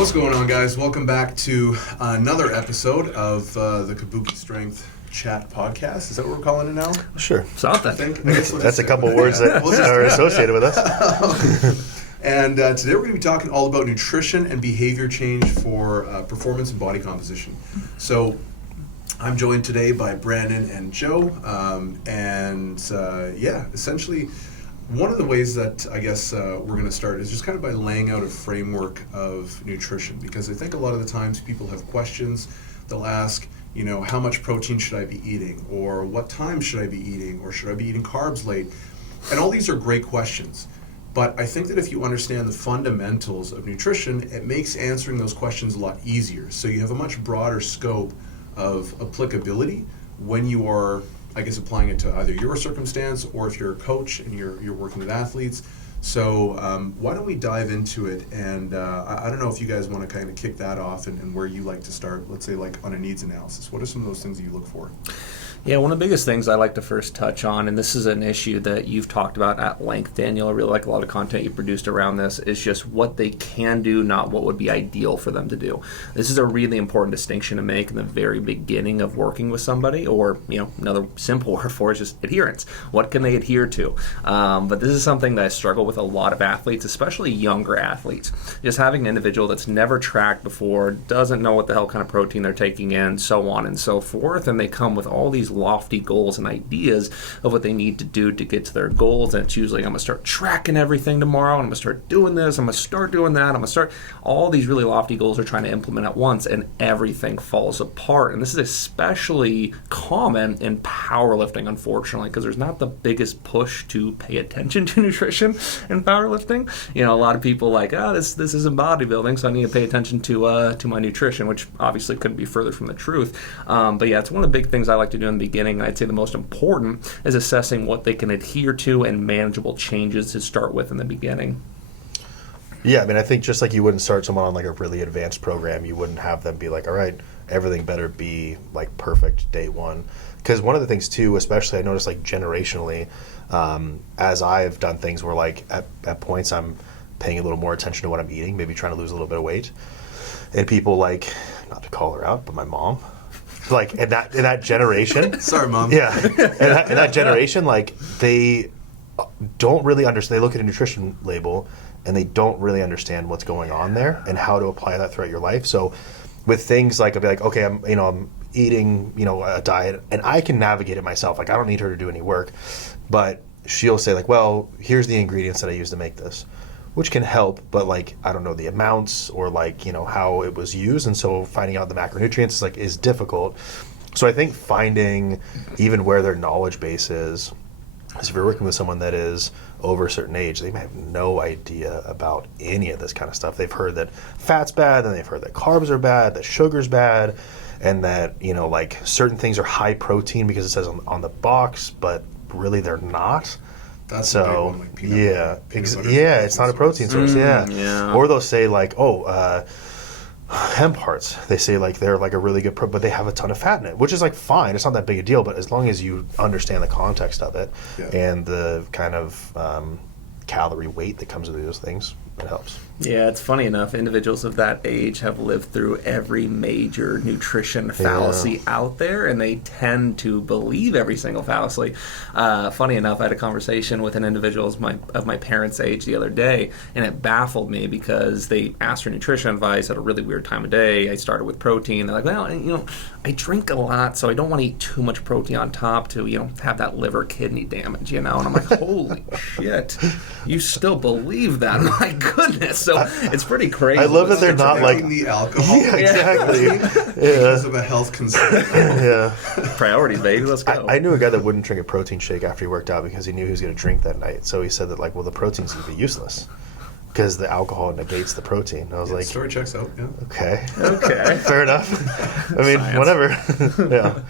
What's going on, guys? Welcome back to another episode of the Kabuki Strength Chat Podcast. Is that what we're calling it now? Sure. Something. That's a couple words that are associated with us. And today we're going to be talking all about nutrition and behavior change for performance and body composition. So I'm joined today by Brandon and Joe. Essentially, one of the ways that I guess we're going to start is just kind of by laying out a framework of nutrition, because I think a lot of the times people have questions. They'll ask, how much protein should I be eating, or what time should I be eating, or should I be eating carbs late? And all these are great questions. But I think that if you understand the fundamentals of nutrition, it makes answering those questions a lot easier. So you have a much broader scope of applicability when you are, I guess, applying it to either your circumstance or if you're a coach and you're working with athletes. So why don't we dive into it? And I don't know if you guys want to kind of kick that off and where you like to start, let's say like on a needs analysis. What are some of those things that you look for? Yeah, one of the biggest things I like to first touch on, and this is an issue that you've talked about at length, Daniel, I really like a lot of content you produced around this, is just what they can do, not what would be ideal for them to do. This is a really important distinction to make in the very beginning of working with somebody, or, another simple word for it is just adherence. What can they adhere to? But this is something that I struggle with a lot of athletes, especially younger athletes. Just having an individual that's never tracked before, doesn't know what the hell kind of protein they're taking in, so on and so forth, and they come with all these lofty goals and ideas of what they need to do to get to their goals, and it's usually, I'm going to start tracking everything tomorrow, and I'm going to start doing this, I'm going to start doing that, I'm going to start, all these really lofty goals they're trying to implement at once, and everything falls apart. And this is especially common in powerlifting, unfortunately, because there's not the biggest push to pay attention to nutrition in powerlifting. A lot of people like, this isn't bodybuilding, so I need to pay attention to my nutrition, which obviously couldn't be further from the truth. But yeah, it's one of the big things I like to do in the beginning. I'd say the most important is assessing what they can adhere to and manageable changes to start with in the beginning. Yeah, I think just like you wouldn't start someone on like a really advanced program, you wouldn't have them be like, all right, everything better be like perfect day one. Because one of the things too, especially I noticed like generationally, as I've done things where like at points I'm paying a little more attention to what I'm eating, maybe trying to lose a little bit of weight. And people like, not to call her out, but my mom, like in that generation. Sorry, Mom. Yeah. In that generation, like they don't really understand. They look at a nutrition label and they don't really understand what's going on there and how to apply that throughout your life. So with things like, I'll be like, okay, I'm eating, a diet and I can navigate it myself. Like I don't need her to do any work, but she'll say like, well, here's the ingredients that I use to make this, which can help, but like I don't know the amounts or like how it was used, and so finding out the macronutrients is difficult. So I think finding even where their knowledge base is if you're working with someone that is over a certain age, they may have no idea about any of this kind of stuff. They've heard that fat's bad, and they've heard that carbs are bad, that sugar's bad, and that certain things are high protein because it says on the box, but really they're not. That's a big one, like peanut butter. It's not a protein source. Yeah. Or they'll say hemp hearts. They say they're a really good but they have a ton of fat in it, which is fine. It's not that big a deal, but as long as you understand the context of it and the kind of calorie weight that comes with those things, it helps. Yeah, it's funny enough, individuals of that age have lived through every major nutrition fallacy out there, and they tend to believe every single fallacy. Funny enough, I had a conversation with an individual of my parents' age the other day, and it baffled me because they asked for nutrition advice at a really weird time of day. I started with protein. They're like, well, I drink a lot, so I don't want to eat too much protein on top to, have that liver kidney damage, And I'm like, holy shit, you still believe that? My goodness. So it's pretty crazy. I love that they're not the alcohol. Yeah, exactly. Because of a health concern. Yeah. Priorities, baby. Let's go. I knew a guy that wouldn't drink a protein shake after he worked out because he knew he was going to drink that night. So he said that the protein's going to be useless because the alcohol negates the protein. And I was like, story checks out. Yeah. Okay. Okay. Fair enough. I mean, Science. Whatever. Yeah.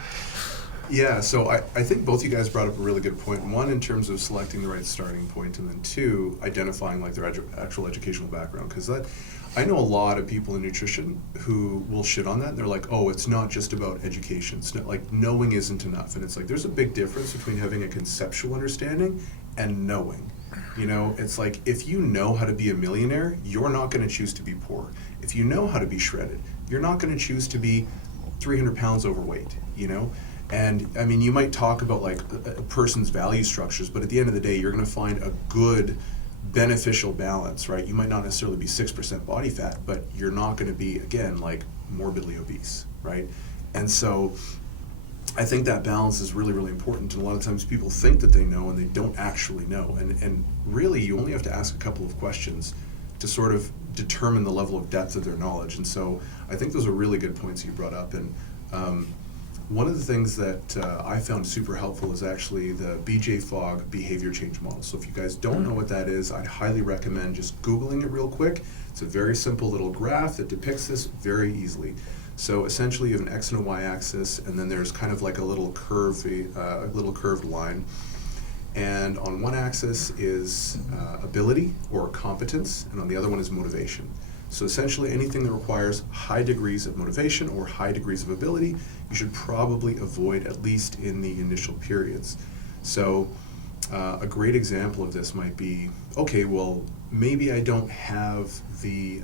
Yeah, so I think both you guys brought up a really good point. One, in terms of selecting the right starting point, and then two, identifying like their actual educational background. Because I know a lot of people in nutrition who will shit on that. And they're like, oh, it's not just about education. It's not, like, knowing isn't enough. And it's like, there's a big difference between having a conceptual understanding and knowing. You know, it's like, if you know how to be a millionaire, you're not going to choose to be poor. If you know how to be shredded, you're not going to choose to be 300 pounds overweight, you know? And I mean, you might talk about like a person's value structures, but at the end of the day, you're going to find a good, beneficial balance, right? You might not necessarily be 6% body fat, but you're not going to be, again, like morbidly obese, right? And so I think that balance is really, really important. And a lot of times people think that they know and they don't actually know. And really, you only have to ask a couple of questions to sort of determine the level of depth of their knowledge. And so I think those are really good points you brought up. And one of the things that I found super helpful is actually the BJ Fogg behavior change model. So if you guys don't know what that is, I'd highly recommend just Googling it real quick. It's a very simple little graph that depicts this very easily. So essentially you have an X and a Y axis, and then there's kind of like a little curved line. And on one axis is ability or competence, and on the other one is motivation. So essentially anything that requires high degrees of motivation or high degrees of ability, you should probably avoid, at least in the initial periods. So a great example of this might be, okay, well, maybe I don't have the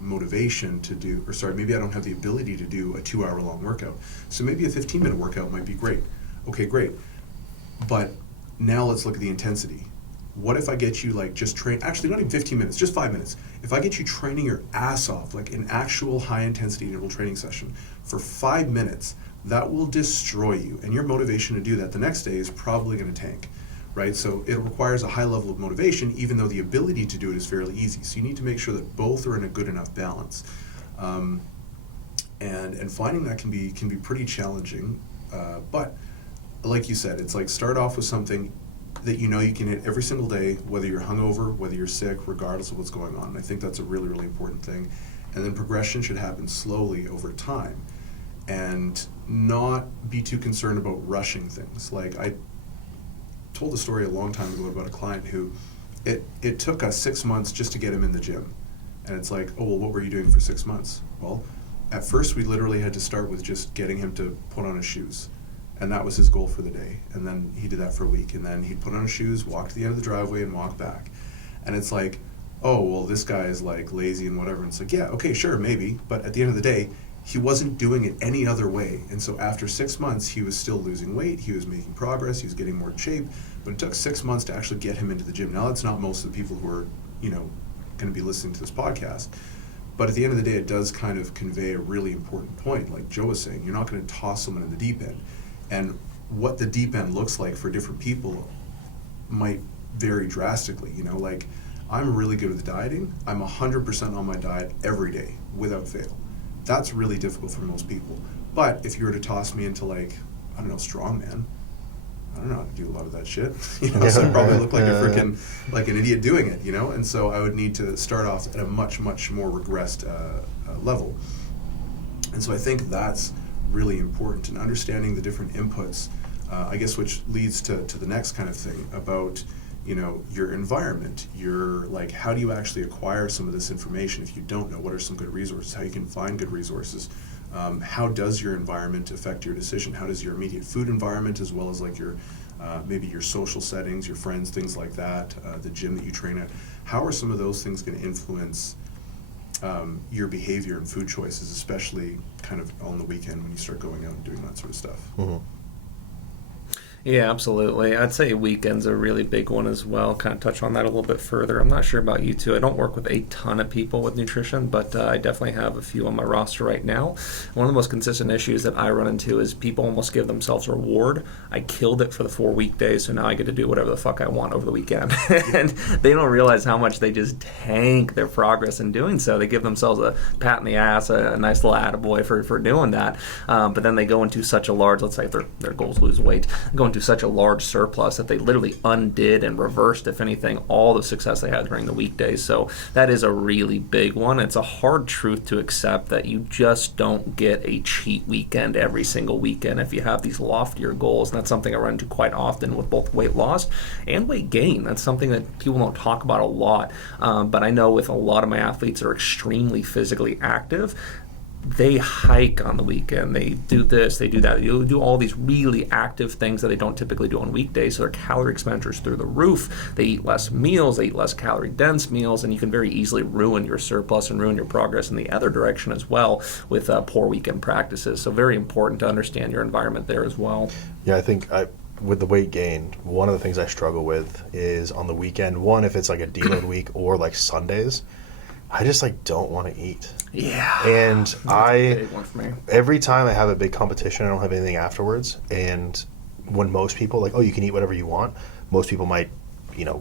motivation to do, or sorry, maybe I don't have the ability to do a 2-hour long workout. So maybe a 15-minute workout might be great. Okay, great. But now let's look at the intensity. What if I get you like just train, actually not even 15 minutes, just 5 minutes. If I get you training your ass off, like an actual high intensity interval training session for 5 minutes, that will destroy you. And your motivation to do that the next day is probably gonna tank, right? So it requires a high level of motivation, even though the ability to do it is fairly easy. So you need to make sure that both are in a good enough balance. And finding that can be pretty challenging. But like you said, it's like start off with something that you know you can hit every single day, whether you're hungover, whether you're sick, regardless of what's going on. And I think that's a really, really important thing. And then progression should happen slowly over time, and not be too concerned about rushing things. Like I told a story a long time ago about a client who, it took us 6 months just to get him in the gym. And it's like, oh, well, what were you doing for 6 months? Well, at first we literally had to start with just getting him to put on his shoes. And that was his goal for the day. And then he did that for a week. And then he'd put on his shoes, walk to the end of the driveway, and walk back. And it's like, oh, well, this guy is like lazy and whatever. And it's like, yeah, okay, sure, maybe. But at the end of the day, he wasn't doing it any other way. And so after 6 months, he was still losing weight. He was making progress. He was getting more in shape. But it took 6 months to actually get him into the gym. Now, that's not most of the people who are, going to be listening to this podcast. But at the end of the day, it does kind of convey a really important point. Like Joe was saying, you're not going to toss someone in the deep end. And what the deep end looks like for different people might vary drastically. Like I'm really good with dieting. I'm 100% on my diet every day without fail. That's really difficult for most people. But if you were to toss me into like, I don't know, strongman, I don't know how to do a lot of that shit. So I'd probably look like a freaking, like an idiot doing it, And so I would need to start off at a much, much more regressed level. And so I think that's really important, and understanding the different inputs, I guess, which leads to the next kind of thing about, your environment. Your, like, how do you actually acquire some of this information if you don't know? What are some good resources? How you can find good resources? How does your environment affect your decision? How does your immediate food environment, as well as like your maybe your social settings, your friends, things like that, the gym that you train at, how are some of those things going to influence your behavior and food choices, especially kind of on the weekend when you start going out and doing that sort of stuff? Mm-hmm. Yeah, absolutely. I'd say weekends are a really big one as well. Kind of touch on that a little bit further. I'm not sure about you two. I don't work with a ton of people with nutrition, but I definitely have a few on my roster right now. One of the most consistent issues that I run into is people almost give themselves a reward. I killed it for the 4 weekdays, so now I get to do whatever the fuck I want over the weekend. And they don't realize how much they just tank their progress in doing so. They give themselves a pat in the ass, a nice little attaboy for doing that. But then they go into such a large, let's say if their goal is lose weight, go into to such a large surplus that they literally undid and reversed, if anything, all the success they had during the weekdays. So that is a really big one. It's a hard truth to accept that you just don't get a cheat weekend every single weekend if you have these loftier goals. And that's something I run into quite often with both weight loss and weight gain. That's something that people don't talk about a lot. But I know with a lot of my athletes that are extremely physically active, they hike on the weekend, they do this, they do that, you do all these really active things that they don't typically do on weekdays, so their calorie expenditure is through the roof. They eat less meals, they eat less calorie dense meals, and you can very easily ruin your surplus and ruin your progress in the other direction as well with poor weekend practices. So very important to understand your environment there as well. Yeah, I think with the weight gain, one of the things I struggle with is on the weekend, one, if it's like a deload week or like Sundays, I just like don't want to eat. Yeah. And That's a big one for me. every time I have a big competition, I don't have anything afterwards. And when most people like, oh, you can eat whatever you want, most people might,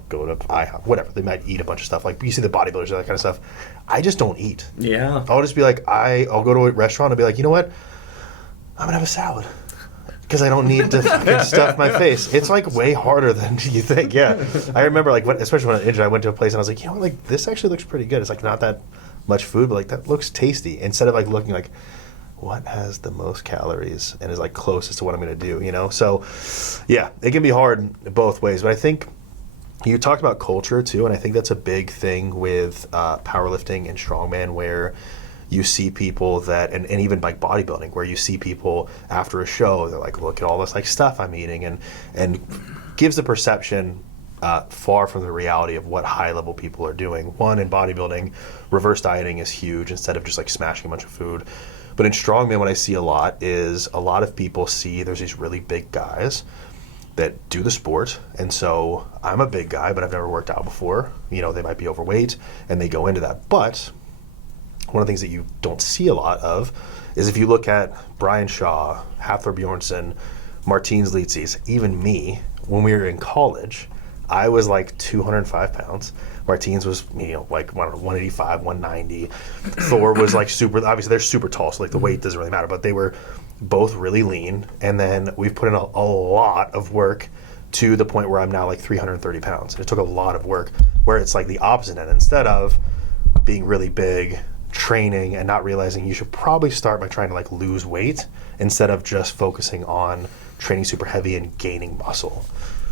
go to IHOP, whatever. They might eat a bunch of stuff. Like you see the bodybuilders, that kind of stuff. I just don't eat. Yeah. I'll just be like, I'll go to a restaurant and be like, you know what? I'm going to have a salad. Because I don't need to fucking stuff my face. It's like way harder than you think. Yeah, I remember especially when I was injured, I went to a place and I was like, like this actually looks pretty good. It's like not that much food, but like that looks tasty. Instead of like looking like what has the most calories and is like closest to what I'm going to do. So yeah, it can be hard both ways. But I think you talked about culture too, and I think that's a big thing with powerlifting and strongman where you see people that, and even like bodybuilding, where you see people after a show, they're like, look at all this like stuff I'm eating, and gives the perception far from the reality of what high level people are doing. One, in bodybuilding, reverse dieting is huge instead of just like smashing a bunch of food. But in strongman, what I see a lot is a lot of people see there's these really big guys that do the sport, and so I'm a big guy, but I've never worked out before. They might be overweight, and they go into that. But one of the things that you don't see a lot of is if you look at Brian Shaw, Hafthor Bjornsson, Martins Litzis, even me, when we were in college, I was like 205 pounds. Martins was, like 185, 190. Thor was like obviously they're super tall, so like the weight doesn't really matter, but they were both really lean. And then we've put in a lot of work to the point where I'm now like 330 pounds. It took a lot of work, where it's like the opposite end. Instead of being really big, training and not realizing you should probably start by trying to like lose weight instead of just focusing on training super heavy and gaining muscle.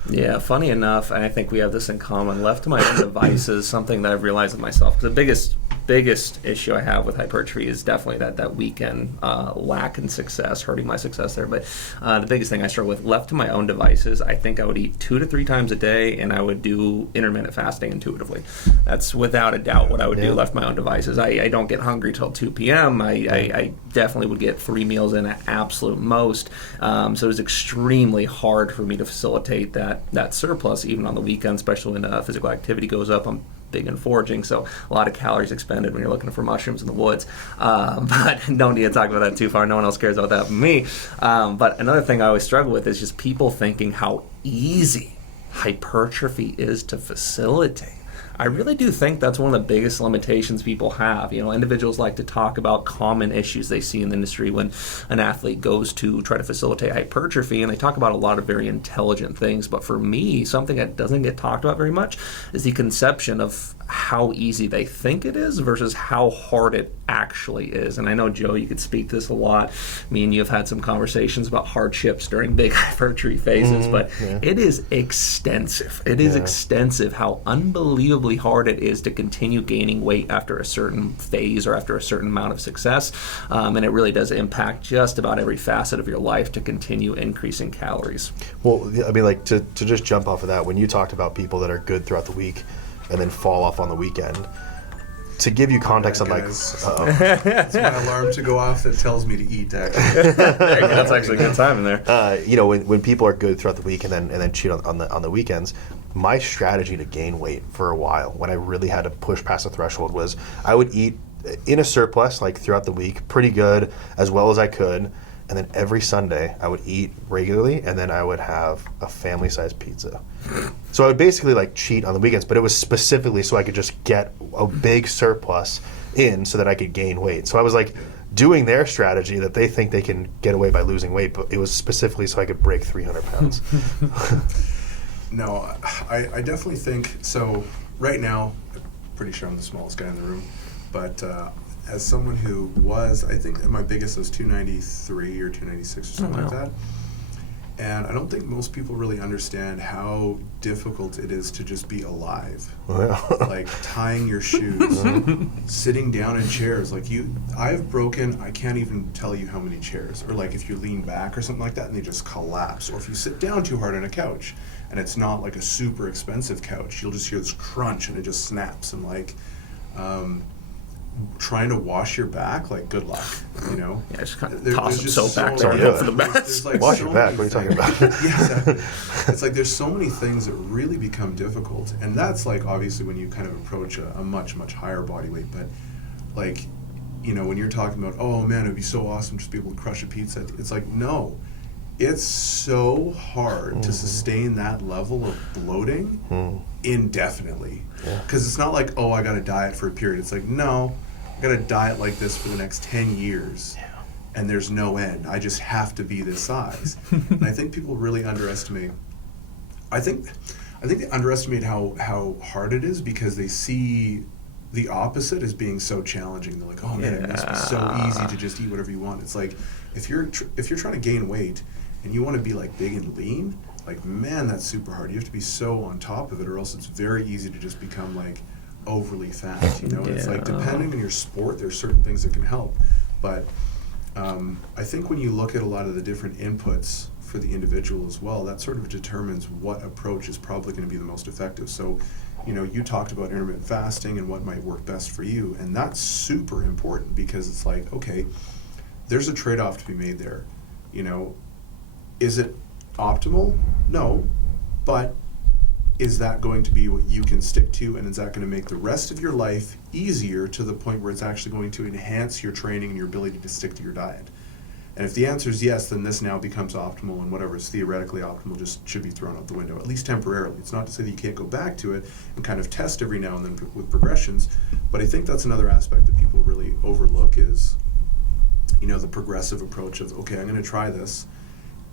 Yeah, funny enough, and I think we have this in common, left to my own devices, something that I've realized with myself. The biggest issue I have with hypertrophy is definitely that weekend lack in success, hurting my success there. But the biggest thing I struggle with, left to my own devices, I think I would eat 2 to 3 times a day, and I would do intermittent fasting intuitively. That's without a doubt what I would do left to my own devices. I don't get hungry till 2 p.m. I definitely would get 3 meals in at absolute most. So it was extremely hard for me to facilitate that surplus, even on the weekend, especially when physical activity goes up. I'm big in foraging, so a lot of calories expended when you're looking for mushrooms in the woods. But don't need to talk about that too far. No one else cares about that but me. But another thing I always struggle with is just people thinking how easy hypertrophy is to facilitate. I really do think that's one of the biggest limitations people have. Individuals like to talk about common issues they see in the industry when an athlete goes to try to facilitate hypertrophy, and they talk about a lot of very intelligent things. But for me, something that doesn't get talked about very much is the conception of how easy they think it is versus how hard it actually is. And I know, Joe, you could speak to this a lot. Me and you have had some conversations about hardships during big hypertrophy phases, but it is extensive. It is extensive how unbelievably hard it is to continue gaining weight after a certain phase or after a certain amount of success. And it really does impact just about every facet of your life to continue increasing calories. Well, I mean, like to just jump off of that, when you talked about people that are good throughout the week and then fall off on the weekend, to give you context on like, it's my alarm to go off that tells me to eat. Actually, that's actually a good time in there. When people are good throughout the week and then cheat on the weekends, my strategy to gain weight for a while, when I really had to push past the threshold, was I would eat in a surplus like throughout the week, pretty good, as well as I could. And then every Sunday, I would eat regularly, and then I would have a family-sized pizza. So I would basically like cheat on the weekends, but it was specifically so I could just get a big surplus in so that I could gain weight. So I was like doing their strategy that they think they can get away by losing weight, but it was specifically so I could break 300 pounds. No, I definitely think, so right now, I'm pretty sure I'm the smallest guy in the room, but as someone who was, I think my biggest was 293 or 296 or something like that. And I don't think most people really understand how difficult it is to just be alive. Like tying your shoes, sitting down in chairs. Like I've broken, I can't even tell you how many chairs. Or like if you lean back or something like that and they just collapse. Or if you sit down too hard on a couch and it's not like a super expensive couch, you'll just hear this crunch and it just snaps. And like, trying to wash your back, like good luck, you know? Yeah, just kind of toss them so back so there for the best. There's like wash so your back, what are you talking about? Yeah, exactly. It's like there's so many things that really become difficult. And that's like obviously when you kind of approach a much, much higher body weight. But like, you know, when you're talking about, oh man, it'd be so awesome just to be able to crush a pizza, it's like, no. It's so hard to sustain that level of bloating indefinitely. Because it's not like, oh, I got to diet for a period. It's like, no, I got to diet like this for the next 10 years. And there's no end. I just have to be this size. And I think people really underestimate. I think they underestimate how hard it is because they see the opposite as being so challenging. They're like, oh man, it must be so easy to just eat whatever you want. It's like if you're trying to gain weight and you want to be like big and lean, like man, that's super hard. You have to be so on top of it, or else it's very easy to just become like overly fat. You know, and it's like depending on your sport, there's certain things that can help, but I think when you look at a lot of the different inputs for the individual as well, that sort of determines what approach is probably going to be the most effective. So, you know, you talked about intermittent fasting and what might work best for you, and that's super important because it's like, okay, there's a trade-off to be made there. You know, is it optimal? No, but is that going to be what you can stick to, and is that going to make the rest of your life easier to the point where it's actually going to enhance your training and your ability to stick to your diet? And if the answer is yes, then this now becomes optimal, and whatever is theoretically optimal just should be thrown out the window, at least temporarily. It's not to say that you can't go back to it and kind of test every now and then with progressions, but I think that's another aspect that people really overlook is, you know, the progressive approach of, okay, I'm going to try this,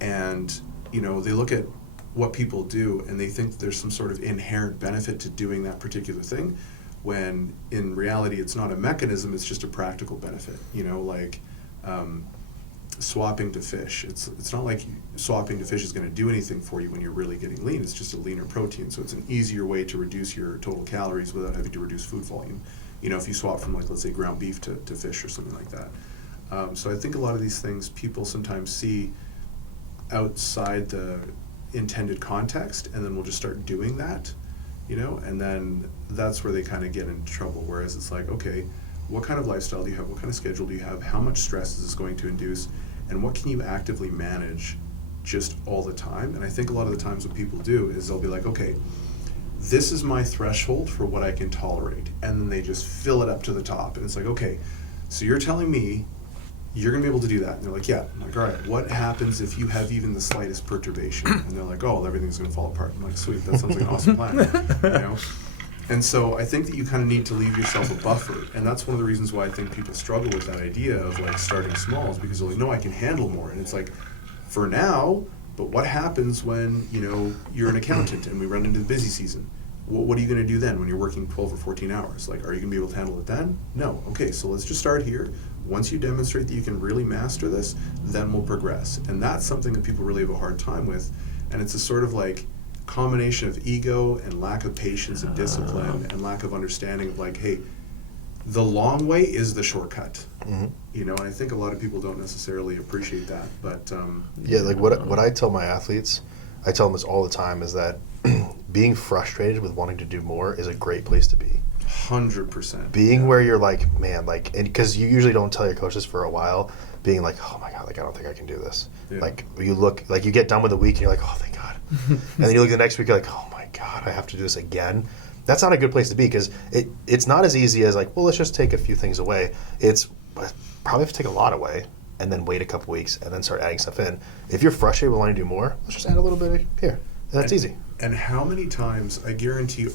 and, you know, they look at what people do and they think there's some sort of inherent benefit to doing that particular thing, when in reality it's not a mechanism, it's just a practical benefit. You know, like swapping to fish. It's not like swapping to fish is going to do anything for you when you're really getting lean. It's just a leaner protein, so it's an easier way to reduce your total calories without having to reduce food volume. You know, if you swap from, like, let's say ground beef to fish or something like that. So I think a lot of these things people sometimes see outside the intended context, and then we'll just start doing that, you know, and then that's where they kind of get into trouble. Whereas it's like, okay, what kind of lifestyle do you have? What kind of schedule do you have? How much stress is this going to induce? And what can you actively manage just all the time? And I think a lot of the times what people do is they'll be like, okay, this is my threshold for what I can tolerate. And then they just fill it up to the top. And it's like, okay, so you're telling me you're going to be able to do that. And they're like, yeah. I'm like, all right, what happens if you have even the slightest perturbation? And they're like, oh, everything's going to fall apart. I'm like, sweet, that sounds like an awesome plan. You know? And so I think that you kind of need to leave yourself a buffer. And that's one of the reasons why I think people struggle with that idea of like starting small, is because they're like, no, I can handle more. And it's like, for now, but what happens when, you know, you're an accountant and we run into the busy season? What are you going to do then when you're working 12 or 14 hours? Like, are you going to be able to handle it then? No. Okay, so let's just start here. Once you demonstrate that you can really master this, then we'll progress. And that's something that people really have a hard time with. And it's a sort of like combination of ego and lack of patience and discipline and lack of understanding of like, hey, the long way is the shortcut. Mm-hmm. You know, and I think a lot of people don't necessarily appreciate that. But yeah, like what I tell my athletes, I tell them this all the time, is that being frustrated with wanting to do more is a great place to be. 100%. Being where you're like, man, like, and because you usually don't tell your coaches for a while, being like, oh my God, like, I don't think I can do this. Yeah. Like, you look, like, you get done with the week and you're like, oh, thank God. And then you look the next week, you're like, oh my God, I have to do this again. That's not a good place to be, because it's not as easy as like, well, let's just take a few things away. It's probably have to take a lot away and then wait a couple weeks and then start adding stuff in. If you're frustrated with wanting to do more, let's just add a little bit here. That's easy. And how many times, I guarantee you,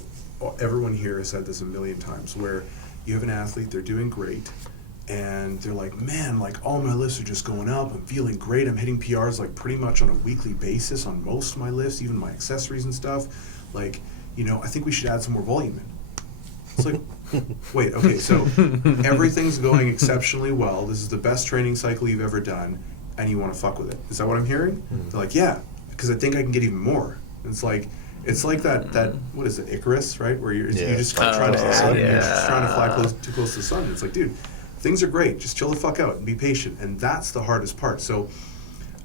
everyone here has said this a million times, where you have an athlete, they're doing great, and they're like, man, like all my lifts are just going up. I'm feeling great. I'm hitting PRs like pretty much on a weekly basis on most of my lifts, even my accessories and stuff. Like, I think we should add some more volume in. It's like, wait, okay, so everything's going exceptionally well. This is the best training cycle you've ever done, and you want to fuck with it. Is that what I'm hearing? They're like, yeah, because I think I can get even more. And it's like that what is it, Icarus, right? Where you're just trying to add, and you're just trying to fly too close to the sun. It's like, dude, things are great. Just chill the fuck out and be patient. And that's the hardest part. So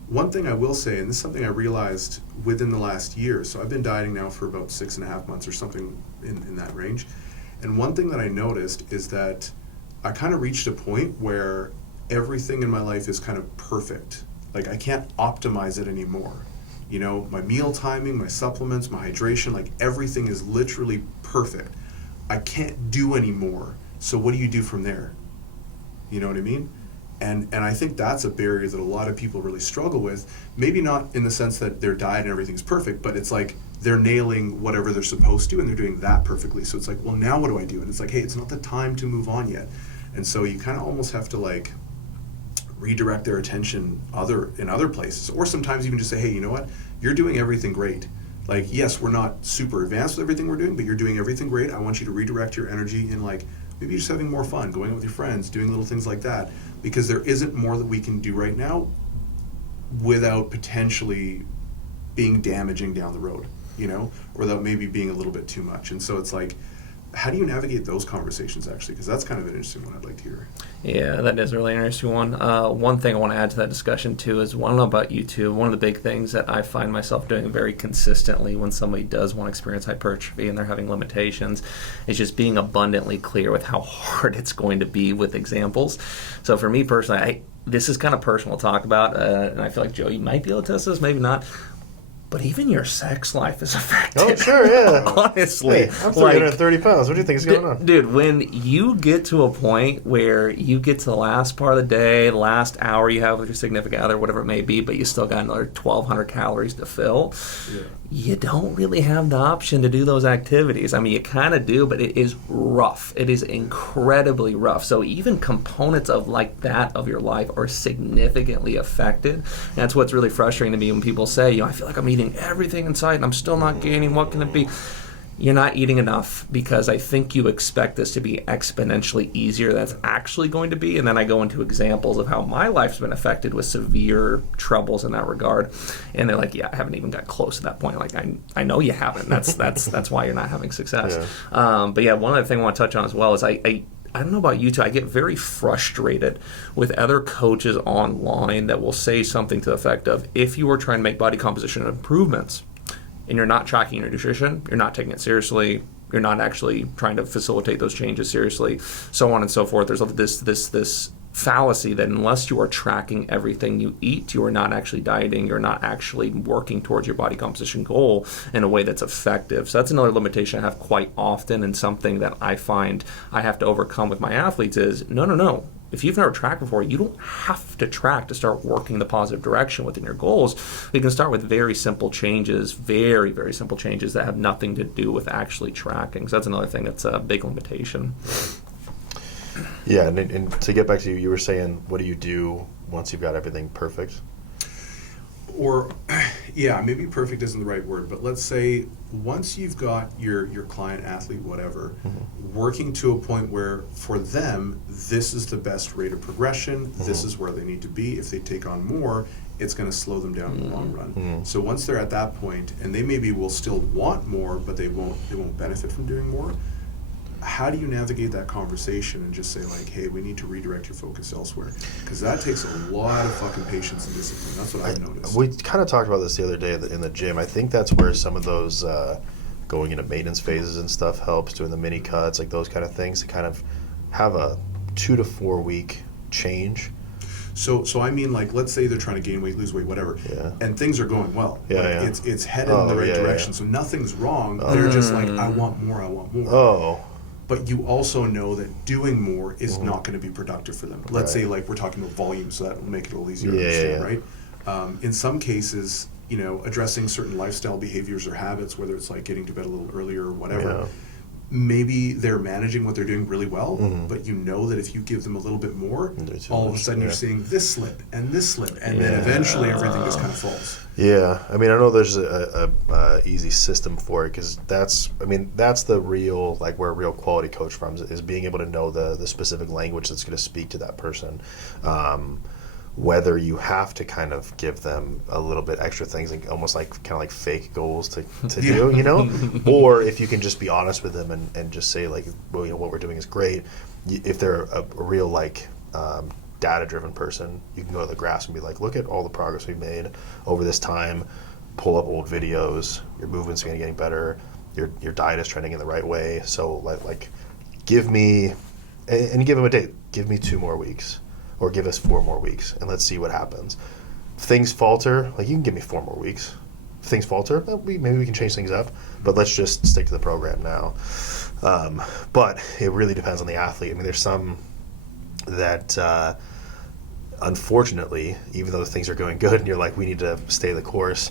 one thing I will say, and this is something I realized within the last year. So I've been dieting now for about 6.5 months or something in that range. And one thing that I noticed is that I kind of reached a point where everything in my life is kind of perfect. Like I can't optimize it anymore. My meal timing, my supplements, my hydration, like everything is literally perfect. I can't do any more. So what do you do from there? You know what I mean? And I think that's a barrier that a lot of people really struggle with. Maybe not in the sense that their diet and everything's perfect, but it's like they're nailing whatever they're supposed to and they're doing that perfectly. So it's like, well, now what do I do? And it's like, hey, it's not the time to move on yet. And so you kind of almost have to like redirect their attention in other places, or sometimes even just say, hey, you know what? You're doing everything great. Like, yes, we're not super advanced with everything we're doing, but you're doing everything great. I want you to redirect your energy in like maybe just having more fun, going out with your friends, doing little things like that, because there isn't more that we can do right now without potentially being damaging down the road, or without maybe being a little bit too much. And so it's like, how do you navigate those conversations actually? Because that's kind of an interesting one I'd like to hear. Yeah, that is a really interesting one. One thing I want to add to that discussion too is, I don't know about you too, one of the big things that I find myself doing very consistently when somebody does want to experience hypertrophy and they're having limitations is just being abundantly clear with how hard it's going to be with examples. So for me personally, this is kind of personal to talk about, and I feel like, Joe, you might be able to test this, maybe not. But even your sex life is affected. Oh, sure, yeah. Honestly. Hey, I'm 330 pounds. What do you think is going on? Dude, when you get to a point where you get to the last part of the day, the last hour you have with your significant other, whatever it may be, but you still got another 1,200 calories to fill, you don't really have the option to do those activities. I mean, you kind of do, but it is rough. It is incredibly rough. So even components of like that of your life are significantly affected. And that's what's really frustrating to me when people say, I feel like I'm eating everything in sight and I'm still not gaining. What can it be? You're not eating enough, because I think you expect this to be exponentially easier than it's actually going to be. And then I go into examples of how my life's been affected with severe troubles in that regard. And they're like, yeah, I haven't even got close to that point. Like, I know you haven't. That's why you're not having success. Yeah. But yeah, one other thing I want to touch on as well is I don't know about you two, I get very frustrated with other coaches online that will say something to the effect of, if you are trying to make body composition improvements, and you're not tracking your nutrition, you're not taking it seriously, you're not actually trying to facilitate those changes seriously, so on and so forth. There's this fallacy that unless you are tracking everything you eat, you are not actually dieting, you're not actually working towards your body composition goal in a way that's effective. So that's another limitation I have quite often, and something that I find I have to overcome with my athletes is, no. If you've never tracked before, you don't have to track to start working the positive direction within your goals. We can start with very simple changes, very, very simple changes that have nothing to do with actually tracking. So that's another thing that's a big limitation. Yeah, and to get back to you were saying, what do you do once you've got everything perfect? Or, yeah, maybe perfect isn't the right word, but let's say once you've got your client, athlete, whatever, working to a point where for them, this is the best rate of progression, this is where they need to be. If they take on more, it's going to slow them down in the long run. So once they're at that point, and they maybe will still want more, but they won't benefit from doing more, how do you navigate that conversation and just say like, hey, we need to redirect your focus elsewhere? Because that takes a lot of fucking patience and discipline. That's what I've noticed. We kind of talked about this the other day in the gym. I think that's where some of those going into maintenance phases and stuff helps, doing the mini cuts, like those kind of things, to kind of have a 2 to 4 week change. So I mean, like, let's say they're trying to gain weight, lose weight, whatever, and things are going well. It's headed in the right direction, so nothing's wrong. They're just like, I want more. But you also know that doing more is not going to be productive for them. Let's say, like, we're talking about volume, so that will make it a little easier to understand, right? In some cases, addressing certain lifestyle behaviors or habits, whether it's like getting to bed a little earlier or whatever, maybe they're managing what they're doing really well, but you know that if you give them a little bit more, all of a sudden you're seeing this slip, and then eventually everything just kind of falls. Yeah, I mean, I know there's a easy system for it, because that's the real, like, where a real quality coach from is being able to know the specific language that's going to speak to that person. Whether you have to kind of give them a little bit extra things, and almost like kind of like fake goals to do, you know, or if you can just be honest with them and just say, like, well, you know, what we're doing is great. If they're a real, like, data-driven person, you can go to the graphs and be like, look at all the progress we've made over this time. Pull up old videos. Your movement's going to getting better. Your diet is trending in the right way. So like give me, and give them a date. Give me 2 more weeks. Or give us 4 more weeks, and let's see what happens. If things falter, like, you can give me 4 more weeks. If things falter, maybe we can change things up, but let's just stick to the program now. But it really depends on the athlete. I mean, there's some that, unfortunately, even though things are going good and you're like, we need to stay the course,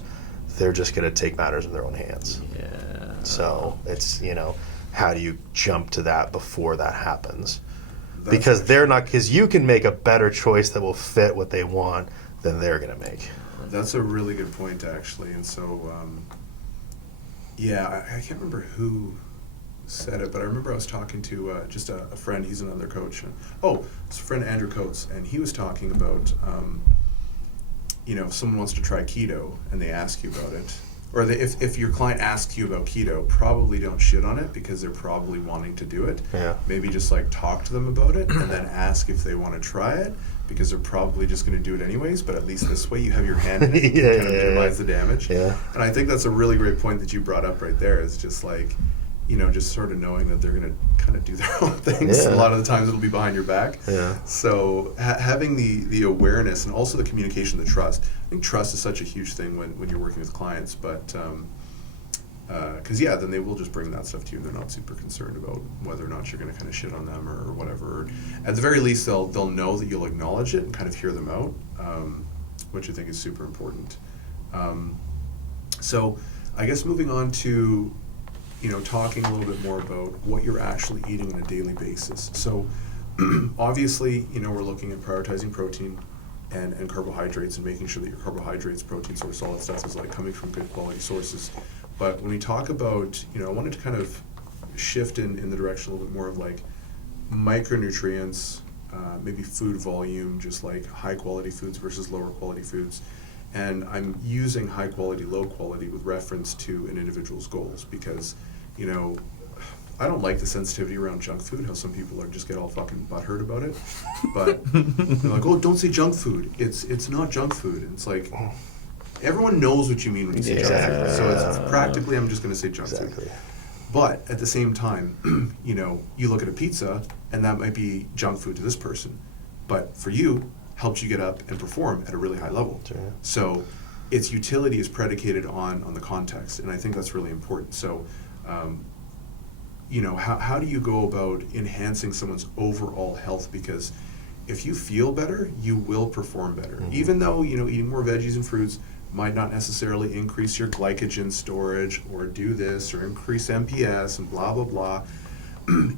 they're just going to take matters in their own hands. Yeah. So it's, you know, how do you jump to that before that happens? That's Because you can make a better choice that will fit what they want than they're going to make. That's a really good point, actually. And so, I can't remember who said it, but I remember I was talking to just a friend. He's another coach. It's a friend, Andrew Coates, and he was talking about, if someone wants to try keto and they ask you about it, or if your client asks you about keto, probably don't shit on it, because they're probably wanting to do it. Yeah. Maybe just like talk to them about it and then ask if they want to try it, because they're probably just going to do it anyways. But at least this way you have your hand in it. You can kind of minimize the damage. Yeah. And I think that's a really great point that you brought up right there. Is just like, just sort of knowing that they're going to kind of do their own things. Yeah. A lot of the times it'll be behind your back. Yeah. So having the awareness and also the communication, the trust. I think trust is such a huge thing when you're working with clients, but because then they will just bring that stuff to you, and they're not super concerned about whether or not you're going to kind of shit on them or whatever. At the very least, they'll know that you'll acknowledge it and kind of hear them out, which I think is super important. So I guess moving on to talking a little bit more about what you're actually eating on a daily basis. So obviously, we're looking at prioritizing protein and carbohydrates, and making sure that your carbohydrates, protein source, all that stuff is like coming from good quality sources. But when we talk about, I wanted to kind of shift in the direction a little bit more of like micronutrients, maybe food volume, just like high quality foods versus lower quality foods. And I'm using high quality, low quality with reference to an individual's goals, because, I don't like the sensitivity around junk food, how some people just get all fucking butthurt about it. But they're like, oh, don't say junk food. It's not junk food. And it's like, everyone knows what you mean when you say junk food. So it's practically, I'm just going to say junk food. But at the same time, you look at a pizza, and that might be junk food to this person. But for you, helps you get up and perform at a really high level. Sure. So its utility is predicated on the context, and I think that's really important. So, how do you go about enhancing someone's overall health? Because if you feel better, you will perform better. Mm-hmm. Even though, eating more veggies and fruits might not necessarily increase your glycogen storage or do this or increase MPS and blah, blah, blah.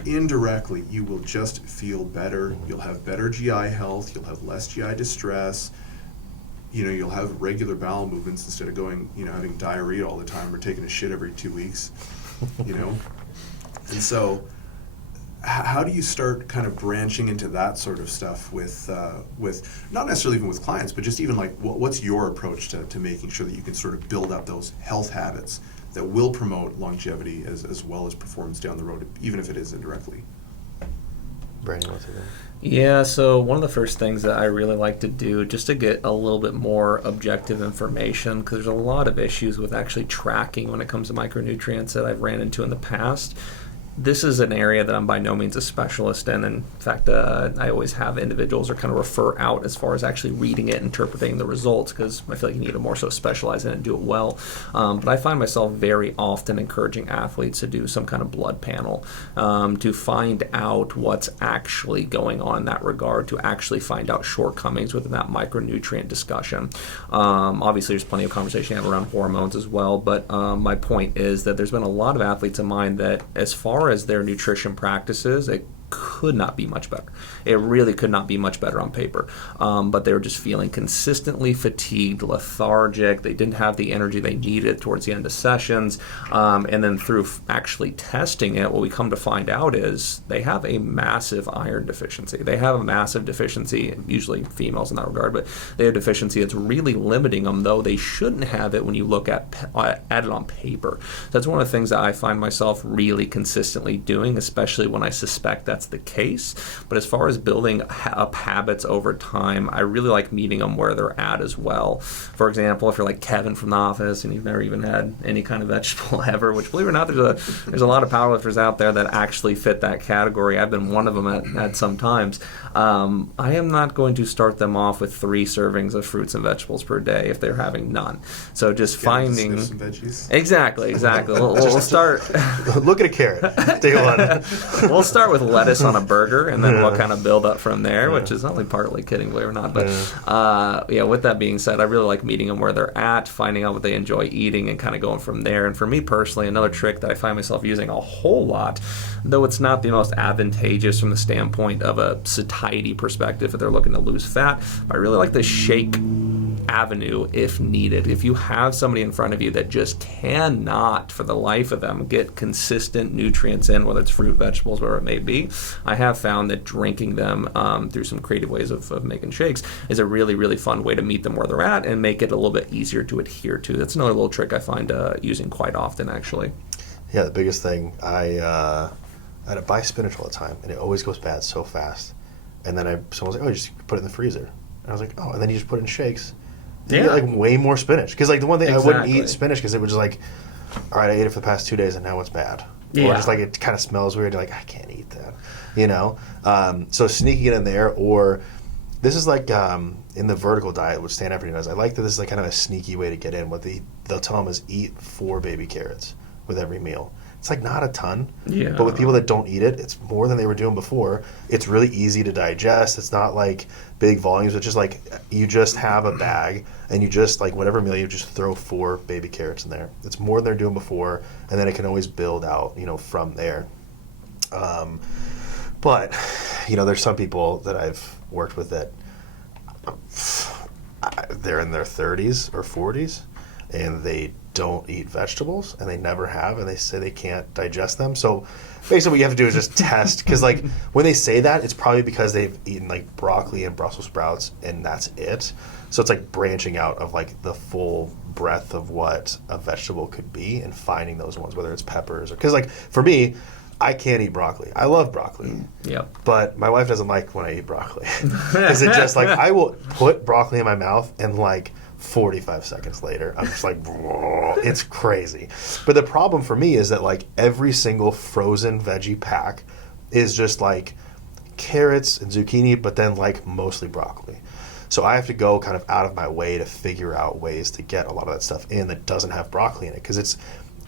Indirectly, you will just feel better. You'll have better GI health. You'll have less GI distress. You'll have regular bowel movements instead of going, having diarrhea all the time or taking a shit every 2 weeks, And so how do you start kind of branching into that sort of stuff with not necessarily even with clients, but just even like what's your approach to making sure that you can sort of build up those health habits that will promote longevity as well as performance down the road, even if it is indirectly? Brandon, what's it? Yeah, so one of the first things that I really like to do, just to get a little bit more objective information, because there's a lot of issues with actually tracking when it comes to micronutrients that I've ran into in the past. This is an area that I'm by no means a specialist in. In fact, I always have individuals or kind of refer out as far as actually reading it, interpreting the results, because I feel like you need to more so specialize in it and do it well. But I find myself very often encouraging athletes to do some kind of blood panel to find out what's actually going on in that regard, to actually find out shortcomings within that micronutrient discussion. Obviously, there's plenty of conversation to have around hormones as well, but my point is that there's been a lot of athletes of mine that, as far far as their nutrition practices, it could not be much better. It really could not be much better on paper. But they were just feeling consistently fatigued, lethargic. They didn't have the energy they needed towards the end of sessions. And then through actually testing it, what we come to find out is they have a massive iron deficiency. They have a massive deficiency, usually females in that regard, but they have a deficiency that's really limiting them, though they shouldn't have it when you look at it on paper. That's one of the things that I find myself really consistently doing, especially when I suspect that's the case. But as far as building up habits over time, I really like meeting them where they're at as well. For example, if you're like Kevin from the office and you've never even had any kind of vegetable ever, which believe it or not, there's a lot of powerlifters out there that actually fit that category. I've been one of them at some times. I am not going to start them off with 3 servings of fruits and vegetables per day if they're having none. So just finding some veggies. Exactly. We'll start. Look at a carrot. Take one. We'll start with lettuce on a burger, and then we'll kind of build up from there, which is only partly kidding, believe it or not. But with that being said, I really like meeting them where they're at, finding out what they enjoy eating, and kind of going from there. And for me personally, another trick that I find myself using a whole lot, though it's not the most advantageous from the standpoint of a satiety perspective if they're looking to lose fat, but I really like the shake avenue if needed. If you have somebody in front of you that just cannot, for the life of them, get consistent nutrients in, whether it's fruit, vegetables, whatever it may be, I have found that drinking them through some creative ways of making shakes is a really, really fun way to meet them where they're at and make it a little bit easier to adhere to. That's another little trick I find using quite often, actually. Yeah, the biggest thing, I had to buy spinach all the time, and it always goes bad so fast. And then someone was like, "Oh, you just put it in the freezer." And I was like, "Oh," and then you just put it in shakes. You get like way more spinach. Because like the one thing I wouldn't eat spinach because it was just like, all right, I ate it for the past 2 days and now it's bad. Or just like it kind of smells weird. You're like, I can't eat that. You know? So sneaking it in there, or this is like in the vertical diet, which Stan Everett does. I like that this is like kind of a sneaky way to get in. What they'll tell them is eat 4 baby carrots with every meal. It's like not a ton, but with people that don't eat it, it's more than they were doing before. It's really easy to digest. It's not like big volumes. It's just like you just have a bag and you just like whatever meal you just throw 4 baby carrots in there. It's more than they're doing before, and then it can always build out, from there. But there's some people that I've worked with that they're in their 30s or 40s and they don't eat vegetables, and they never have, and they say they can't digest them. So basically what you have to do is just test, because like when they say that, it's probably because they've eaten like broccoli and Brussels sprouts and that's it. So it's like branching out of like the full breadth of what a vegetable could be and finding those ones, whether it's peppers or, because like for me, I can't eat broccoli. I love broccoli. Yep. But my wife doesn't like when I eat broccoli. Because it just like, I will put broccoli in my mouth and like 45 seconds later, I'm just like, it's crazy. But the problem for me is that like every single frozen veggie pack is just like carrots and zucchini, but then like mostly broccoli. So I have to go kind of out of my way to figure out ways to get a lot of that stuff in that doesn't have broccoli in it. Because it's,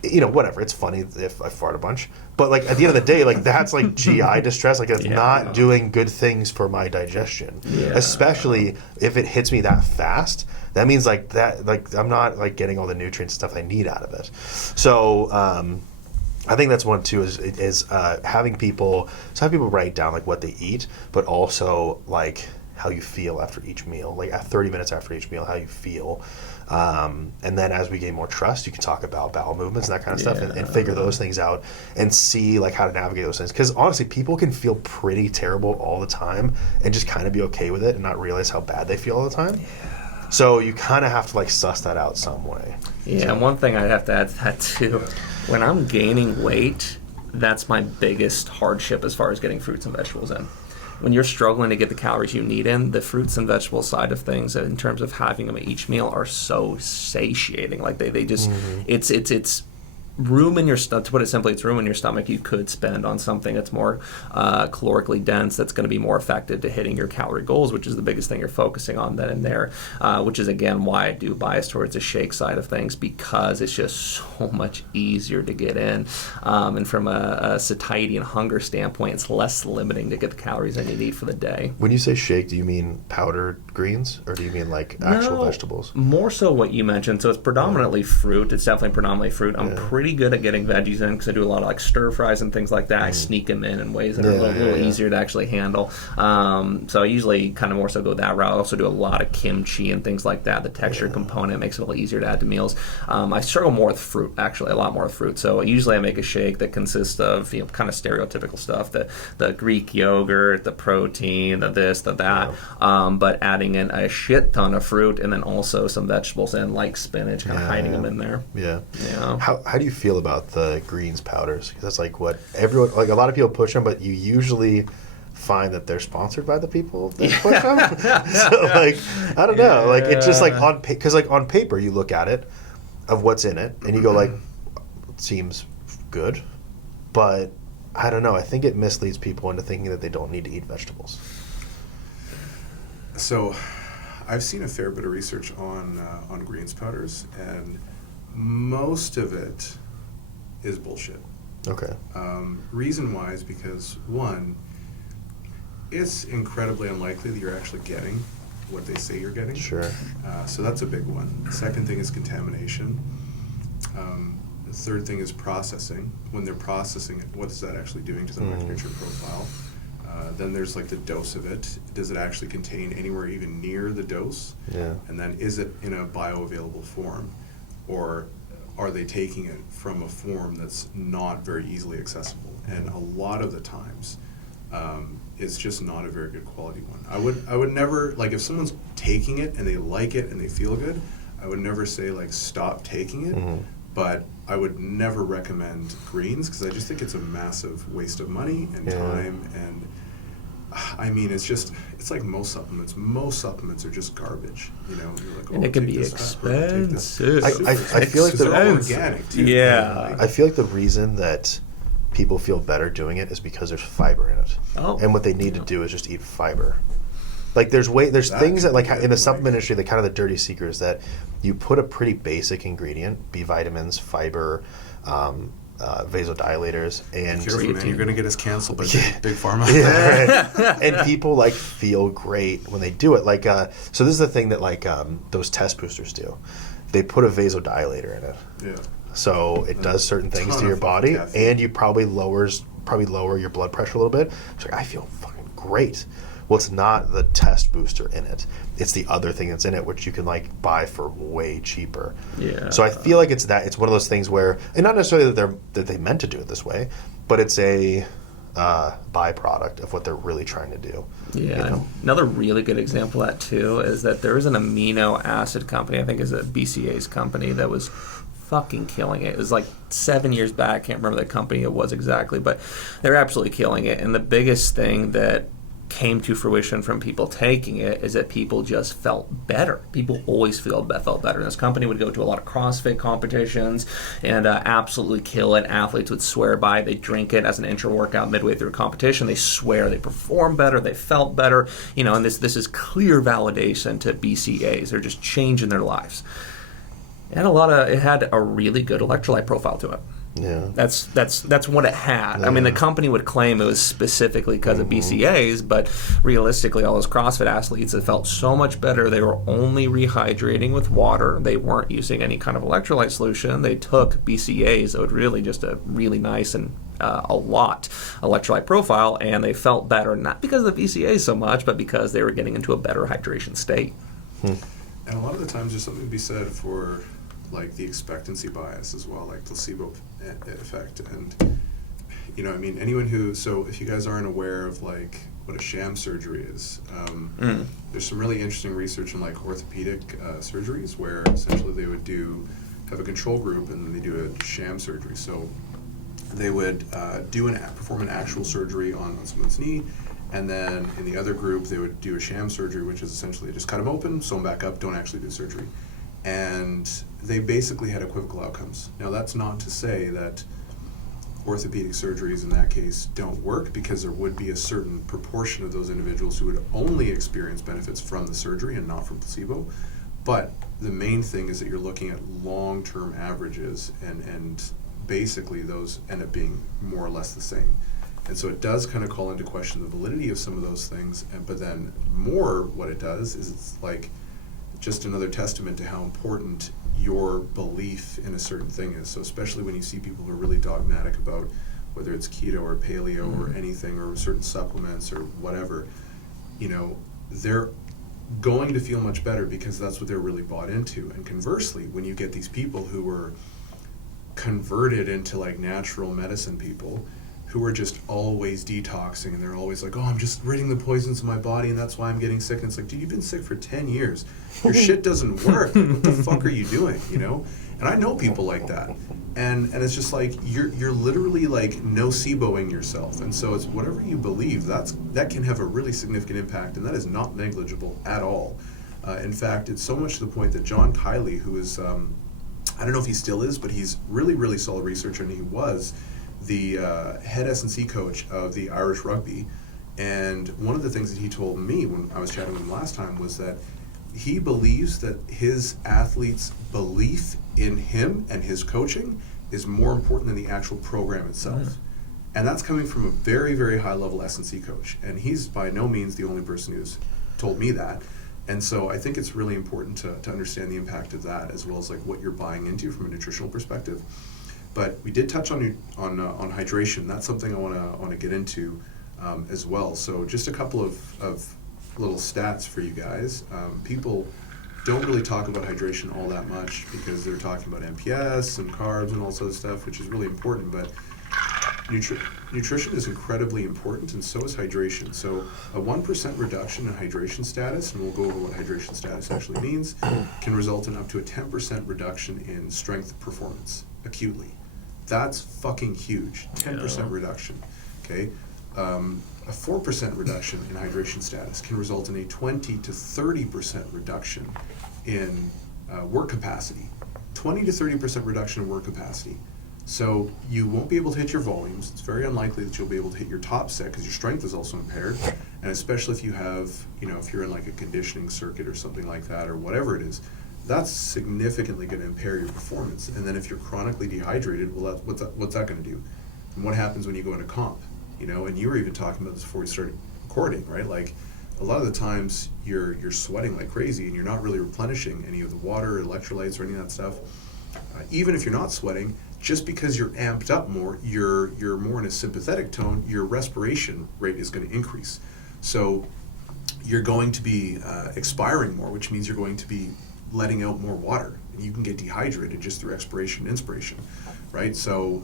whatever, it's funny if I fart a bunch. But like at the end of the day, like that's like GI distress. Like it's not doing good things for my digestion. Yeah. Especially if it hits me that fast. That means like that, like I'm not like getting all the nutrients and stuff I need out of it. So I think that's one too is having people write down like what they eat, but also like how you feel after each meal, like at 30 minutes after each meal, how you feel. And then as we gain more trust, you can talk about bowel movements and that kind of stuff and figure those things out and see like how to navigate those things. Because honestly, people can feel pretty terrible all the time and just kind of be okay with it and not realize how bad they feel all the time. Yeah. So you kind of have to like suss that out some way. Yeah, and one thing I have to add to that too, when I'm gaining weight, that's my biggest hardship as far as getting fruits and vegetables in. When you're struggling to get the calories you need in, the fruits and vegetables side of things, in terms of having them at each meal, are so satiating. Like they just, it's room in your stomach. To put it simply, it's room in your stomach you could spend on something that's more calorically dense, that's going to be more effective to hitting your calorie goals, which is the biggest thing you're focusing on then and there, which is again why I do bias towards the shake side of things, because it's just so much easier to get in, and from a satiety and hunger standpoint, it's less limiting to get the calories that you need for the day. When you say shake, do you mean powdered greens, or do you mean like actual vegetables? More so what you mentioned. So it's predominantly fruit. It's definitely predominantly fruit. I'm pretty pretty good at getting veggies in because I do a lot of like stir fries and things like that. I sneak them in ways that are a little easier to actually handle. So I usually kind of more so go that route. I also do a lot of kimchi and things like that. The texture component makes it a little easier to add to meals. I struggle more with fruit, actually, a lot more with fruit. So usually I make a shake that consists of kind of stereotypical stuff, the Greek yogurt, the protein, the this, the that, but adding in a shit ton of fruit and then also some vegetables in like spinach, kind of hiding them in there. Yeah. How do you feel about the greens powders? Because that's like what everyone, like a lot of people push them, but you usually find that they're sponsored by the people that push them. So like, I don't know, like it's just like because like on paper you look at it of what's in it and you go like, it seems good, but I don't know. I think it misleads people into thinking that they don't need to eat vegetables. So, I've seen a fair bit of research on greens powders, and most of it is bullshit. Okay. Reason why is because, one, it's incredibly unlikely that you're actually getting what they say you're getting. Sure. So that's a big one. The second thing is contamination. The third thing is processing. When they're processing it, what is that actually doing to the micronutrient profile? Then there's like the dose of it. Does it actually contain anywhere even near the dose? Yeah. And then is it in a bioavailable form? Or are they taking it from a form that's not very easily accessible? And a lot of the times, it's just not a very good quality one. I would never, like if someone's taking it and they like it and they feel good, I would never say like stop taking it, but I would never recommend greens because I just think it's a massive waste of money and time, and I mean it's like most supplements. Most supplements are just garbage, you know. You're like, and it can be expensive. I feel like they're all organic too. Yeah. I feel like the reason that people feel better doing it is because there's fiber in it. Oh. And what they need to do is just eat fiber. Like there's things that like in the supplement industry, the kind of the dirty secret is that you put a pretty basic ingredient, B vitamins, fiber, vasodilators, and careful, man, you're gonna get us canceled by big pharma. Right. And people like feel great when they do it. Like so this is the thing that like those test boosters do. They put a vasodilator in it. Yeah. So it does certain things to your body, and you probably lower your blood pressure a little bit. It's like I feel fucking great. Well, it's not the test booster in it. It's the other thing that's in it, which you can like buy for way cheaper. Yeah. So I feel like it's one of those things where, and not necessarily that they meant to do it this way, but it's a byproduct of what they're really trying to do. Yeah. You know? Another really good example of that too is that there is an amino acid company, I think is a BCA's company, that was fucking killing it. It was like 7 years back. I can't remember the company it was exactly, but they're absolutely killing it. And the biggest thing that came to fruition from people taking it is that people just felt better. People always felt better. And this company would go to a lot of CrossFit competitions and absolutely kill it. Athletes would swear by it. They drink it as an intra-workout midway through a competition. They swear they performed better. They felt better. You know, and this is clear validation to BCAs. They're just changing their lives. It had a really good electrolyte profile to it. Yeah. That's what it had. Yeah. I mean, the company would claim it was specifically because of BCAAs, but realistically, all those CrossFit athletes, it felt so much better. They were only rehydrating with water. They weren't using any kind of electrolyte solution. They took BCAAs, so it really just a really nice and a lot electrolyte profile, and they felt better, not because of the BCAAs so much, but because they were getting into a better hydration state. And a lot of the times there's something to be said for like the expectancy bias as well, like placebo effect. And you know, I mean, so if you guys aren't aware of like what a sham surgery is, there's some really interesting research in like orthopedic surgeries where essentially they would have a control group and then they do a sham surgery. So they would perform an actual surgery on someone's knee, and then in the other group they would do a sham surgery, which is essentially just cut them open, sew them back up, don't actually do surgery. And they basically had equivocal outcomes. Now, that's not to say that orthopedic surgeries in that case don't work, because there would be a certain proportion of those individuals who would only experience benefits from the surgery and not from placebo. But the main thing is that you're looking at long-term averages, and basically those end up being more or less the same. And so it does kind of call into question the validity of some of those things, but then more what it does is it's like just another testament to how important your belief in a certain thing is. So especially when you see people who are really dogmatic about whether it's keto or paleo or anything or certain supplements or whatever, you know, they're going to feel much better because that's what they're really bought into. And conversely, when you get these people who were converted into like natural medicine people who are just always detoxing and they're always like, oh, I'm just ridding the poisons in my body and that's why I'm getting sick. And it's like, dude, you've been sick for 10 years. Your shit doesn't work. Like, what the fuck are you doing, you know? And I know people like that. And it's just like, you're literally like noceboing yourself. And so it's whatever you believe, that can have a really significant impact, and that is not negligible at all. In fact, it's so much to the point that John Kiley, who is, I don't know if he still is, but he's really, really solid researcher, and he was the head S&C coach of the Irish rugby. And one of the things that he told me when I was chatting with him last time was that he believes that his athletes' belief in him and his coaching is more important than the actual program itself. And that's coming from a very, very high-level S&C coach. And he's by no means the only person who's told me that. And so I think it's really important to understand the impact of that, as well as like what you're buying into from a nutritional perspective. But we did touch on hydration. That's something I want to get into as well. So just a couple of little stats for you guys. People don't really talk about hydration all that much because they're talking about MPS and carbs and all sorts of stuff, which is really important. But nutrition is incredibly important, and so is hydration. So a 1% reduction in hydration status, and we'll go over what hydration status actually means, can result in up to a 10% reduction in strength performance acutely. That's fucking huge. 10% reduction. Okay. A 4% reduction in hydration status can result in a 20 to 30% reduction in work capacity. 20 to 30% reduction in work capacity. So you won't be able to hit your volumes. It's very unlikely that you'll be able to hit your top set because your strength is also impaired. And especially if you have, you know, if you're in like a conditioning circuit or something like that or whatever it is, that's significantly going to impair your performance. And then if you're chronically dehydrated, well, what's that going to do? And what happens when you go into comp? You know, and you were even talking about this before we started recording, right? Like a lot of the times you're sweating like crazy and you're not really replenishing any of the water, electrolytes, or any of that stuff. Even if you're not sweating, just because you're amped up more, you're more in a sympathetic tone, your respiration rate is going to increase. So you're going to be expiring more, which means you're going to be letting out more water. And you can get dehydrated just through expiration and inspiration, right? So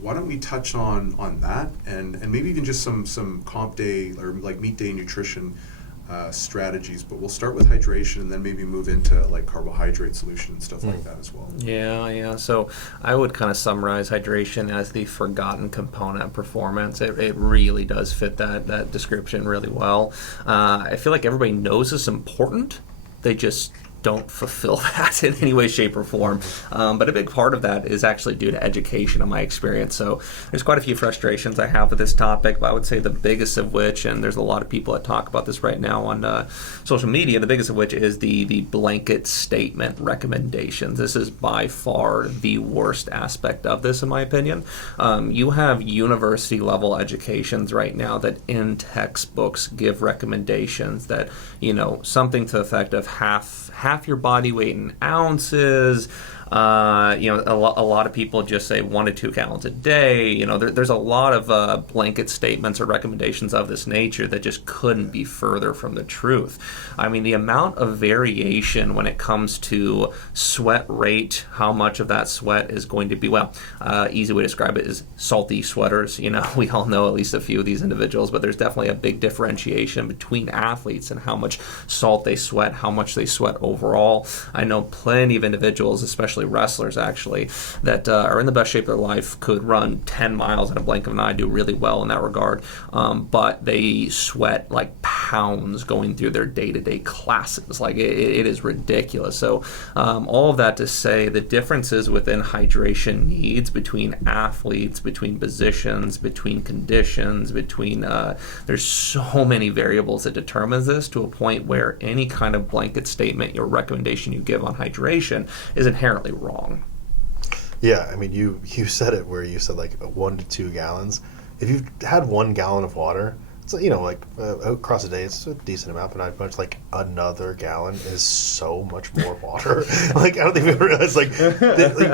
why don't we touch on that and maybe even just some comp day or like meet day nutrition strategies, but we'll start with hydration and then maybe move into like carbohydrate solution and stuff like that as well. Yeah. So I would kind of summarize hydration as the forgotten component of performance. It really does fit that description really well. I feel like everybody knows it's important. They just don't fulfill that in any way, shape, or form. But a big part of that is actually due to education in my experience. So there's quite a few frustrations I have with this topic, but I would say the biggest of which, and there's a lot of people that talk about this right now on social media, the biggest of which is the blanket statement recommendations. This is by far the worst aspect of this, in my opinion. You have university level educations right now that in textbooks give recommendations that, you know, something to the effect of half your body weight in ounces. You know, a lot of people just say 1 to 2 gallons a day. You know, there's a lot of blanket statements or recommendations of this nature that just couldn't be further from the truth. I mean, the amount of variation when it comes to sweat rate, how much of that sweat is going to be, well, easy way to describe it is salty sweaters. You know, we all know at least a few of these individuals, but there's definitely a big differentiation between athletes and how much salt they sweat, how much they sweat overall. I know plenty of individuals, especially wrestlers actually, that are in the best shape of their life, could run 10 miles in a blink of an eye, do really well in that regard, but they sweat like pounds going through their day-to-day classes. Like it is ridiculous. So all of that to say the differences within hydration needs between athletes, between positions, between conditions, between there's so many variables that determines this, to a point where any kind of blanket statement or recommendation you give on hydration is inherently wrong. Yeah, I mean, you said it where you said like 1 to 2 gallons. If you've had 1 gallon of water, So, you know, like across the day, it's a decent amount, but I'd much like another gallon is so much more water. Like, I don't think we realize, like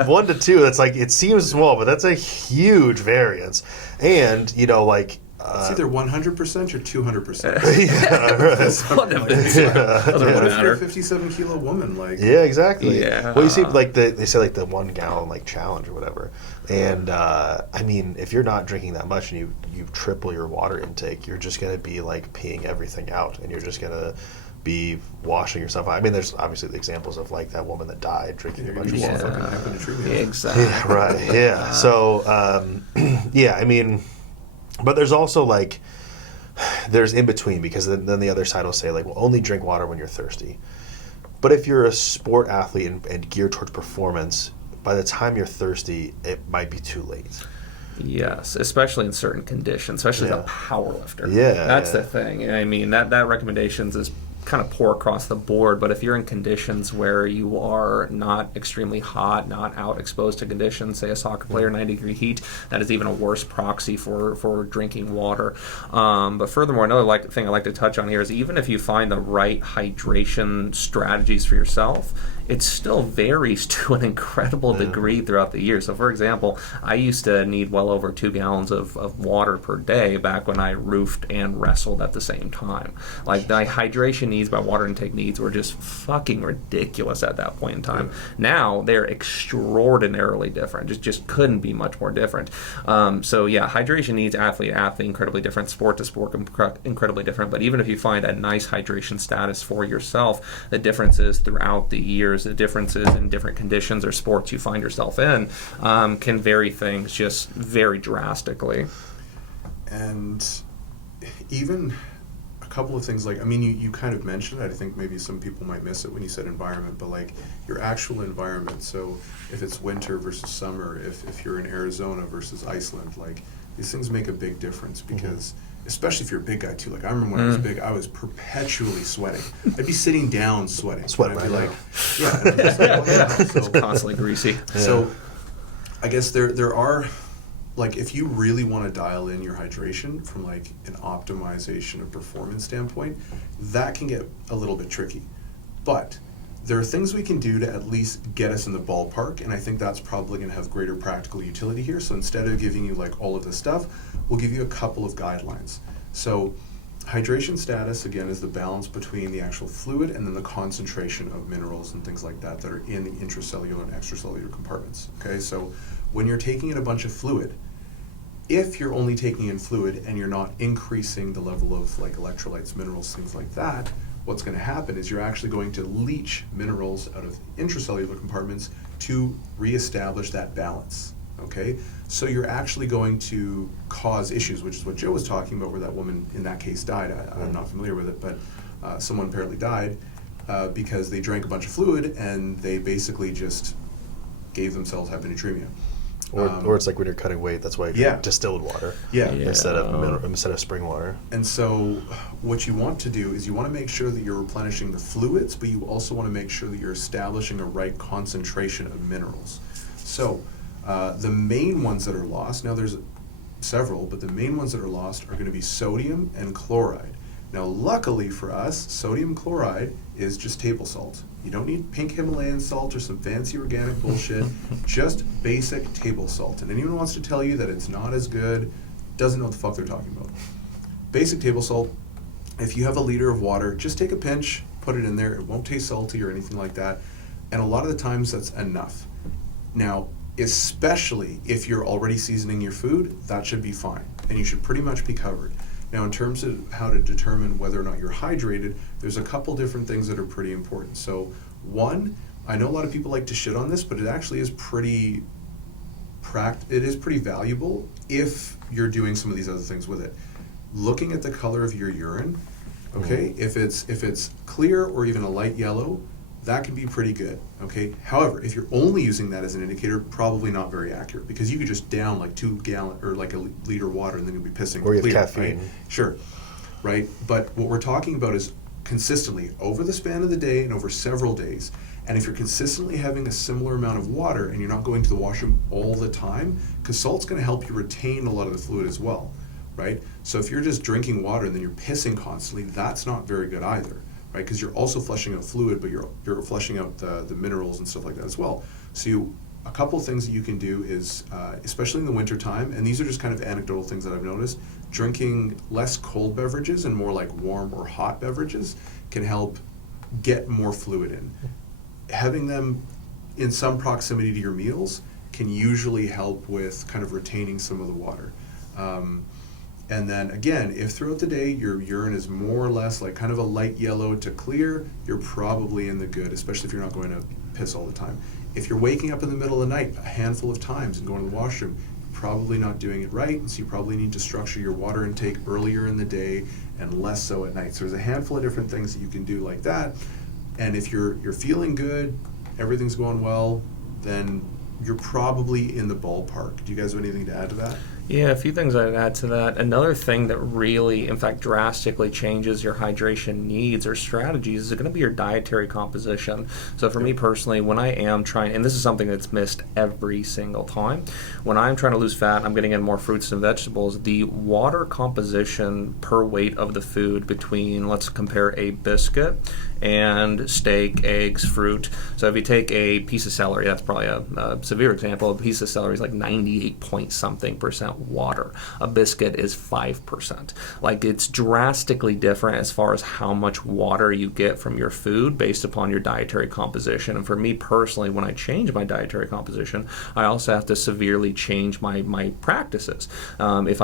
1 to 2, that's like, it seems small, but that's a huge variance. And, you know, like, it's either 100% or 200%. yeah, right. Doesn't really What if you're a matter. 57 kilo woman? Like, Yeah, exactly. Yeah. Well, you see, like they say, like the 1 gallon like challenge or whatever. And I mean, if you're not drinking that much and you triple your water intake, you're just gonna be like peeing everything out, and you're just gonna be washing yourself out. I mean, there's obviously the examples of like that woman that died drinking a bunch of Yeah. water. Fucking hyponatremia. Exactly. Yeah, right. Yeah. So, yeah, I mean, but there's also like, there's in between, because then the other side will say like, well, only drink water when you're thirsty. But if you're a sport athlete and geared towards performance, by the time you're thirsty, it might be too late. Yes, especially in certain conditions, especially Yeah. the power lifter. Yeah. That's the thing. I mean, that recommendations is kind of poor across the board, but if you're in conditions where you are not extremely hot, not out exposed to conditions, say a soccer player, 90-degree heat, that is even a worse proxy for drinking water. But furthermore, another thing I like to touch on here is, even if you find the right hydration strategies for yourself, it still varies to an incredible degree throughout the year. So, for example, I used to need well over 2 gallons of water per day back when I roofed and wrestled at the same time. Like, my hydration needs, my water intake needs were just fucking ridiculous at that point in time. Now, they're extraordinarily different. Just couldn't be much more different. So, yeah, hydration needs, athlete to athlete, incredibly different. Sport to sport, incredibly different. But even if you find a nice hydration status for yourself, the differences throughout the years, the differences in different conditions or sports you find yourself in, can vary things just very drastically. And even a couple of things, like, I mean, you kind of mentioned it. I think maybe some people might miss it when you said environment, but like your actual environment. So if it's winter versus summer, if you're in Arizona versus Iceland, like, these things make a big difference, because especially if you're a big guy too. Like, I remember when I was big, I was perpetually sweating. I'd be sitting down sweating. Sweating and I'd be right like, yeah, and I'm just like, what the hell? It's So, constantly greasy. so I guess there are, like, if you really want to dial in your hydration from like an optimization of performance standpoint, that can get a little bit tricky. But there are things we can do to at least get us in the ballpark, and I think that's probably going to have greater practical utility here. So instead of giving you like all of this stuff, we'll give you a couple of guidelines. So hydration status, again, is the balance between the actual fluid and then the concentration of minerals and things like that are in the intracellular and extracellular compartments. Okay, so when you're taking in a bunch of fluid, if you're only taking in fluid and you're not increasing the level of like electrolytes, minerals, things like that, what's going to happen is you're actually going to leach minerals out of intracellular compartments to reestablish that balance. Okay, so you're actually going to cause issues, which is what Joe was talking about, where that woman in that case died. I'm not familiar with it, but someone apparently died because they drank a bunch of fluid and they basically just gave themselves hyponatremia. Or it's like when you're cutting weight, that's why you drink distilled water instead of spring water. And so what you want to do is you want to make sure that you're replenishing the fluids, but you also want to make sure that you're establishing a right concentration of minerals. So the main ones that are lost, now there's several, but the main ones that are lost are going to be sodium and chloride. Now, luckily for us, sodium chloride is just table salt. You don't need pink Himalayan salt or some fancy organic bullshit, just basic table salt. And anyone who wants to tell you that it's not as good doesn't know what the fuck they're talking about. Basic table salt, if you have a liter of water, just take a pinch, put it in there. It won't taste salty or anything like that. And a lot of the times that's enough. Now, especially if you're already seasoning your food, that should be fine. And you should pretty much be covered. Now, in terms of how to determine whether or not you're hydrated, there's a couple different things that are pretty important. So, one, I know a lot of people like to shit on this, but it actually is pretty valuable if you're doing some of these other things with it. Looking at the color of your urine, okay? If it's clear or even a light yellow, that can be pretty good, okay? However, if you're only using that as an indicator, probably not very accurate, because you could just down like 2 gallon or like a liter of water and then you'll be pissing Or you have clear, caffeine. right? Sure, right? But what we're talking about is consistently over the span of the day and over several days. And if you're consistently having a similar amount of water and you're not going to the washroom all the time, because salt's going to help you retain a lot of the fluid as well. right? So if you're just drinking water and then you're pissing constantly, that's not very good either, right? Because you're also flushing out fluid, but you're flushing out the minerals and stuff like that as well. So a couple of things that you can do is, especially in the winter time, and these are just kind of anecdotal things that I've noticed, drinking less cold beverages and more like warm or hot beverages can help get more fluid in. Having them in some proximity to your meals can usually help with kind of retaining some of the water. And then again, if throughout the day your urine is more or less like kind of a light yellow to clear, you're probably in the good, especially if you're not going to piss all the time. If you're waking up in the middle of the night a handful of times and going to the washroom, you're probably not doing it right, and so you probably need to structure your water intake earlier in the day and less so at night. So there's a handful of different things that you can do like that. And if you're feeling good, everything's going well, then you're probably in the ballpark. Do you guys have anything to add to that? Yeah, a few things I'd add to that. Another thing that really, in fact, drastically changes your hydration needs or strategies is going to be your dietary composition. So for me personally, when I am trying, and this is something that's missed every single time, when I'm trying to lose fat, I'm getting in more fruits and vegetables, the water composition per weight of the food between, let's compare a biscuit and steak, eggs, fruit. So if you take a piece of celery, that's probably a severe example. A piece of celery is like 98 point something percent water. A biscuit is 5%. Like, it's drastically different as far as how much water you get from your food based upon your dietary composition. And for me personally, when I change my dietary composition, I also have to severely change my practices. If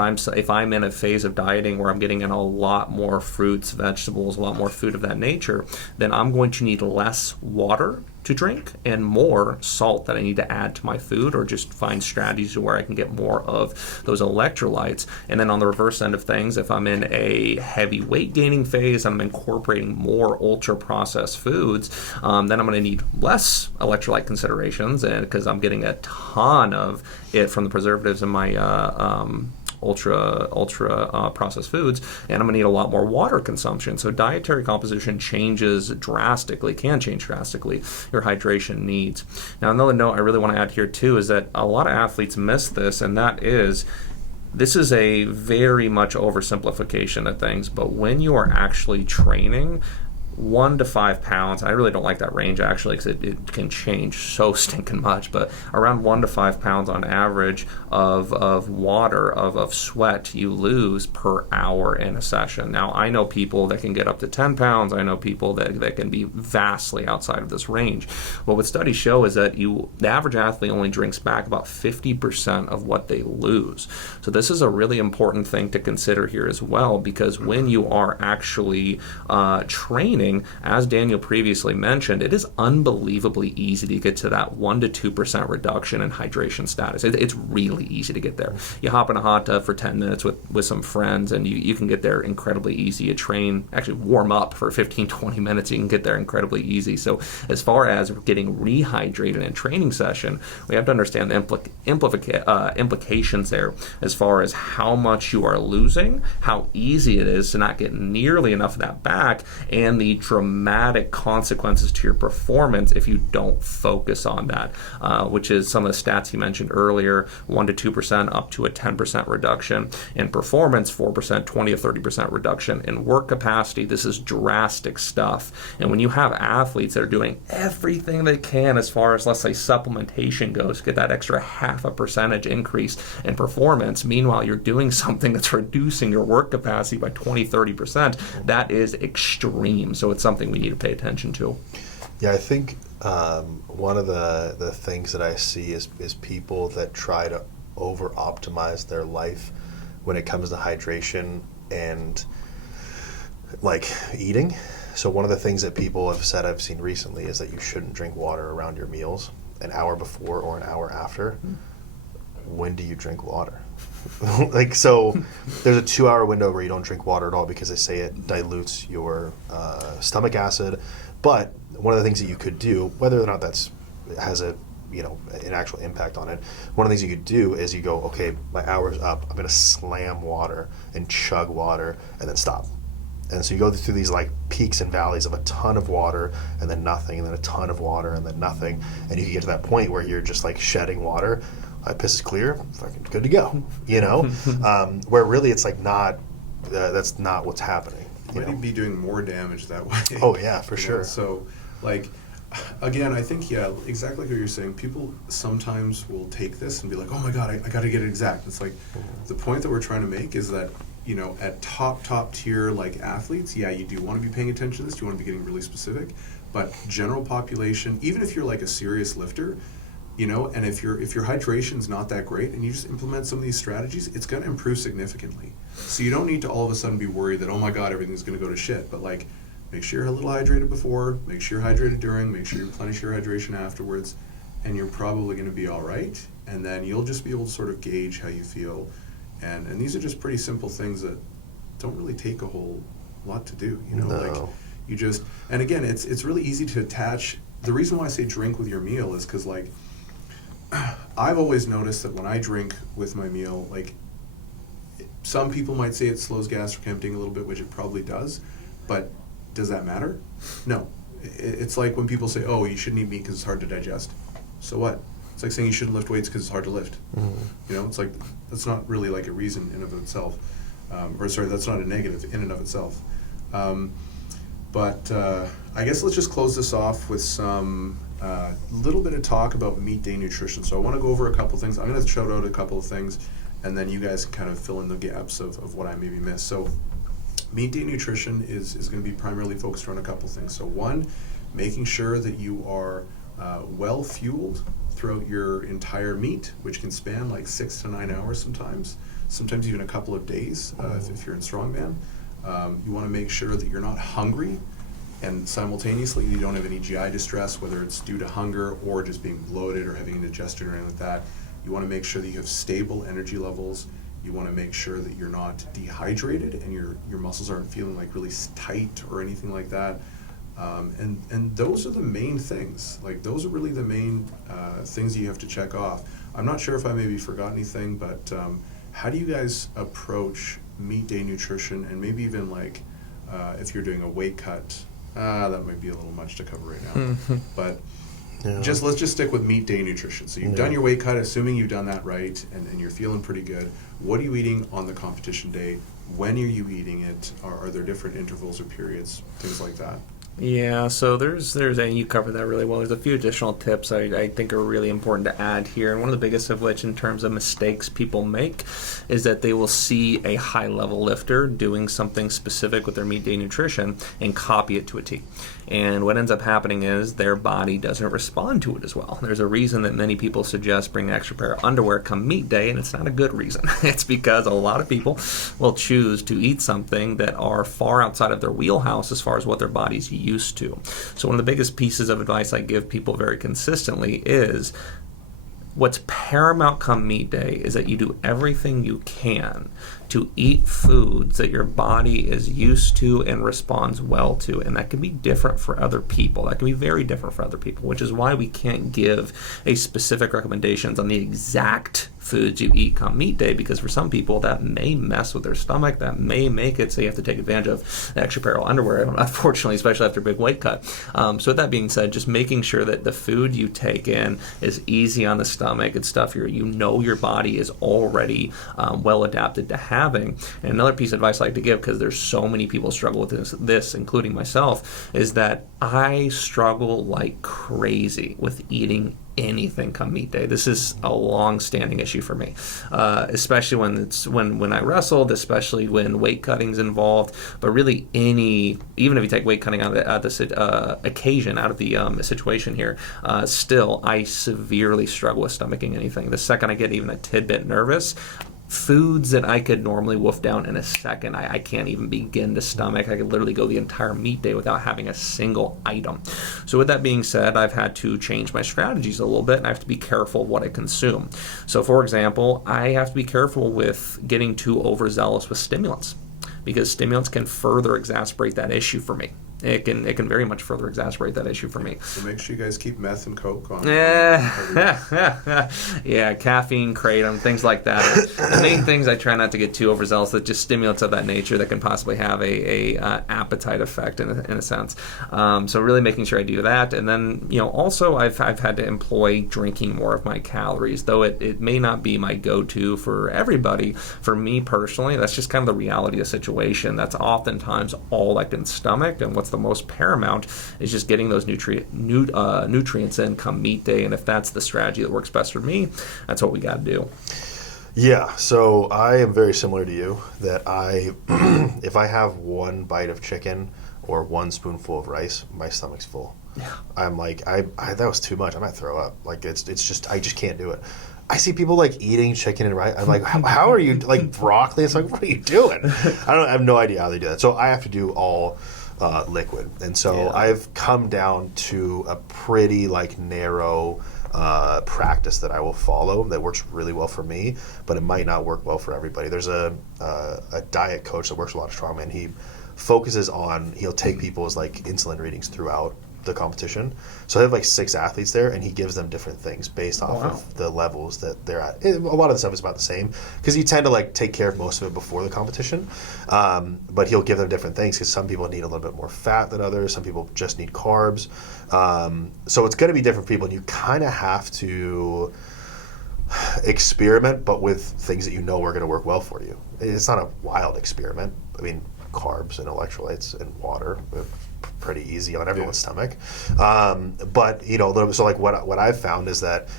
I'm in a phase of dieting where I'm getting in a lot more fruits, vegetables, a lot more food of that nature, then I'm going to need less water to drink and more salt that I need to add to my food, or just find strategies where I can get more of those electrolytes. And then on the reverse end of things, if I'm in a heavy weight gaining phase, I'm incorporating more ultra processed foods, then I'm going to need less electrolyte considerations, and because I'm getting a ton of it from the preservatives in my ultra processed foods, and I'm going to need a lot more water consumption. So dietary composition can change drastically your hydration needs. Now, another note I really want to add here too is that a lot of athletes miss this, and that is, this is a very much oversimplification of things, but when you are actually training, 1 to 5 pounds. I really don't like that range actually, because it can change so stinking much, but around 1 to 5 pounds on average of water, of sweat you lose per hour in a session. Now, I know people that can get up to 10 pounds. I know people that can be vastly outside of this range. But what studies show is that the average athlete only drinks back about 50% of what they lose. So this is a really important thing to consider here as well, because when you are actually training, as Daniel previously mentioned, it is unbelievably easy to get to that 1 to 2% reduction in hydration status. It's really easy to get there. You hop in a hot tub for 10 minutes with some friends, and you can get there incredibly easy. You train, actually warm up for 15, 20 minutes, you can get there incredibly easy. So as far as getting rehydrated in training session, we have to understand the implications there as far as how much you are losing, how easy it is to not get nearly enough of that back, and the dramatic consequences to your performance if you don't focus on that, which is some of the stats he mentioned earlier, 1 to 2% up to a 10% reduction in performance, 4%, 20 to 30% reduction in work capacity. This is drastic stuff. And when you have athletes that are doing everything they can as far as, let's say, supplementation goes, get that extra 0.5% increase in performance, meanwhile you're doing something that's reducing your work capacity by 20, 30%, that is extreme. So it's something we need to pay attention to. Yeah, I think one of the things that I see is people that try to over-optimize their life when it comes to hydration and like eating. So one of the things that people have said I've seen recently is that you shouldn't drink water around your meals an hour before or an hour after. When do you drink water? Like, so there's a 2-hour window where you don't drink water at all because they say it dilutes your stomach acid. But one of the things that you could do, whether or not that's has an actual impact on it, one of the things you could do is you go, okay, my hour's up, I'm going to slam water and chug water and then stop. And so you go through these like peaks and valleys of a ton of water and then nothing, and then a ton of water and then nothing, and you can get to that point where you're just like shedding water. piss is clear, fucking good to go. You know, where really it's like not. That's not what's happening. You might be doing more damage that way. Oh yeah, for sure. Know? So, like, again, I think exactly what you're saying. People sometimes will take this and be like, "Oh my God, I got to get it exact." It's like the point that we're trying to make is that, you know, at top tier like athletes, yeah, you do want to be paying attention to this. You want to be getting really specific, but general population, even if you're like a serious lifter, you know, and if your hydration's not that great and you just implement some of these strategies, it's going to improve significantly. So you don't need to all of a sudden be worried that, oh my God, everything's going to go to shit. But like, make sure you're a little hydrated before, make sure you're hydrated during, make sure you replenish your hydration afterwards, and you're probably going to be all right. And then you'll just be able to sort of gauge how you feel. And these are just pretty simple things that don't really take a whole lot to do, you know, like you just, and again, it's really easy to attach. The reason why I say drink with your meal is because, like, I've always noticed that when I drink with my meal, like, some people might say it slows gastric emptying a little bit, which it probably does, but does that matter? No. It's like when people say, oh, you shouldn't eat meat because it's hard to digest. So what? It's like saying you shouldn't lift weights because it's hard to lift. You know, it's like, that's not really like a reason in of itself. That's not a negative in and of itself. But I guess let's just close this off with some little bit of talk about meat day nutrition. So I want to go over a couple things. I'm going to shout out a couple of things, and then you guys can kind of fill in the gaps of what I maybe missed. So meat day nutrition is going to be primarily focused on a couple things. So one, making sure that you are well fueled throughout your entire meet, which can span like 6 to 9 hours sometimes even a couple of days if you're in strongman. You want to make sure that you're not hungry, and simultaneously you don't have any GI distress, whether it's due to hunger or just being bloated or having indigestion or anything like that. You want to make sure that you have stable energy levels. You want to make sure that you're not dehydrated and your muscles aren't feeling like really tight or anything like that. And those are the main things. Like, those are really the main things you have to check off. I'm not sure if I maybe forgot anything, but how do you guys approach meat day nutrition, and maybe even like if you're doing a weight cut? That might be a little much to cover right now. But let's just stick with meat day nutrition. So you've done your weight cut, assuming you've done that right, and you're feeling pretty good. What are you eating on the competition day? When are you eating it? Are there different intervals or periods? Things like that. Yeah, so there's and you covered that really well. There's a few additional tips I think are really important to add here, and one of the biggest of which, in terms of mistakes people make, is that they will see a high-level lifter doing something specific with their meat day nutrition and copy it to a T. And what ends up happening is their body doesn't respond to it as well. There's a reason that many people suggest bring an extra pair of underwear come meat day, and it's not a good reason. It's because a lot of people will choose to eat something that are far outside of their wheelhouse as far as what their body's used to. So one of the biggest pieces of advice I give people very consistently is, what's paramount come meat day is that you do everything you can to eat foods that your body is used to and responds well to. And that can be different for other people. That can be very different for other people, which is why we can't give a specific recommendations on the exact foods you eat come meat day, because for some people that may mess with their stomach, that may make it so you have to take advantage of the extra pair of underwear, unfortunately, especially after a big weight cut. So with that being said, just making sure that the food you take in is easy on the stomach. It's stuff your body is already well adapted to having. And another piece of advice I like to give, because there's so many people struggle with this, including myself, is that I struggle like crazy with eating anything come meat day. This is a long-standing issue for me, especially when I wrestled, especially when weight cutting's involved. But really, even if you take weight cutting out of the occasion, out of the situation here, still I severely struggle with stomaching anything. The second I get even a tidbit nervous, foods that I could normally wolf down in a second, I can't even begin to stomach. I could literally go the entire meat day without having a single item. So with that being said, I've had to change my strategies a little bit, and I have to be careful what I consume. So for example, I have to be careful with getting too overzealous with stimulants, because stimulants can further exacerbate that issue for me. it can very much further exacerbate that issue for me. So make sure you guys keep meth and coke on. Yeah, caffeine, kratom, things like that. The main things I try not to get too overzealous. That just stimulants of that nature that can possibly have a appetite effect in a sense. So really making sure I do that, and then also I've had to employ drinking more of my calories, though it may not be my go-to for everybody. For me personally, that's just kind of the reality of the situation. That's oftentimes all I can stomach, and what's the most paramount is just getting those nutrients in come meat day, and if that's the strategy that works best for me, that's what we got to do. Yeah, so I am very similar to you, that if I have one bite of chicken or one spoonful of rice, my stomach's full. Yeah. I'm like, that was too much. I might throw up. Like, it's just, I just can't do it. I see people like eating chicken and rice. I'm like, how are you, like broccoli? It's like, what are you doing? I have no idea how they do that. So I have to do all liquid. And so I've come down to a pretty like narrow practice that I will follow that works really well for me, but it might not work well for everybody. There's a diet coach that works a lot of strongman. He focuses on, he'll take people's like insulin readings throughout the competition. So I have like 6 athletes there, and he gives them different things based off of the levels that they're at. A lot of the stuff is about the same because you tend to like take care of most of it before the competition. But he'll give them different things because some people need a little bit more fat than others. Some people just need carbs. So it's going to be different for people, and you kind of have to experiment, but with things that you know are going to work well for you. It's not a wild experiment. I mean, carbs and electrolytes and water are pretty easy on everyone's stomach. But a little bit. So like what I've found is that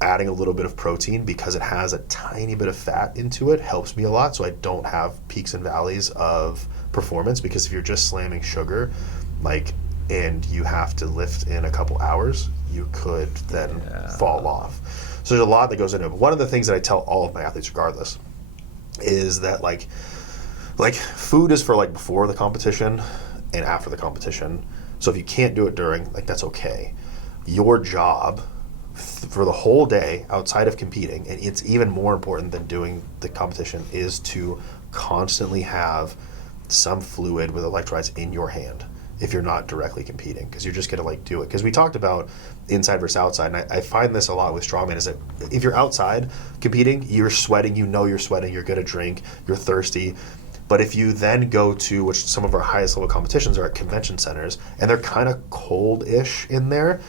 adding a little bit of protein, because it has a tiny bit of fat into it, helps me a lot. So I don't have peaks and valleys of performance, because if you're just slamming sugar, and you have to lift in a couple hours, you could then fall off. So there's a lot that goes into it. But one of the things that I tell all of my athletes, regardless, is that like food is for like before the competition and after the competition. So if you can't do it during, that's okay. Your job for the whole day outside of competing, and it's even more important than doing the competition, is to constantly have some fluid with electrolytes in your hand if you're not directly competing, because you're just going to do it. Because we talked about inside versus outside, and I find this a lot with strongman, is that if you're outside competing, you're sweating, you're sweating, you're going to drink, you're thirsty. But if you then go to, which some of our highest level competitions are at convention centers, and they're kind of cold-ish in there,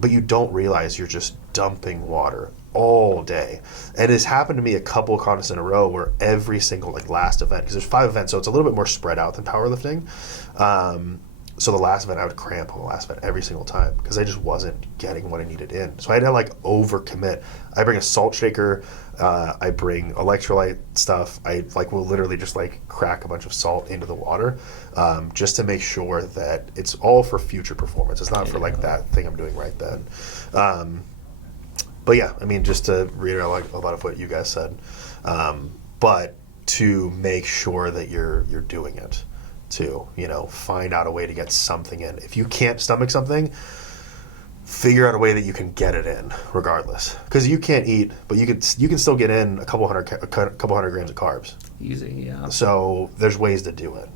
but you don't realize you're just dumping water all day. And it's happened to me a couple of contests in a row where every single last event, because there's 5 events, so it's a little bit more spread out than powerlifting. So the last event, I would cramp on the last event every single time because I just wasn't getting what I needed in. So I had to overcommit. I bring a salt shaker. I bring electrolyte stuff. I will literally just crack a bunch of salt into the water, just to make sure that it's all for future performance. It's not for that thing I'm doing right then. But yeah, I mean, just to reiterate a lot of what you guys said, but to make sure that you're doing it. To find out a way to get something in. If you can't stomach something, figure out a way that you can get it in regardless, because you can't eat, but you can still get in a couple hundred grams of carbs easy. Yeah, so there's ways to do it.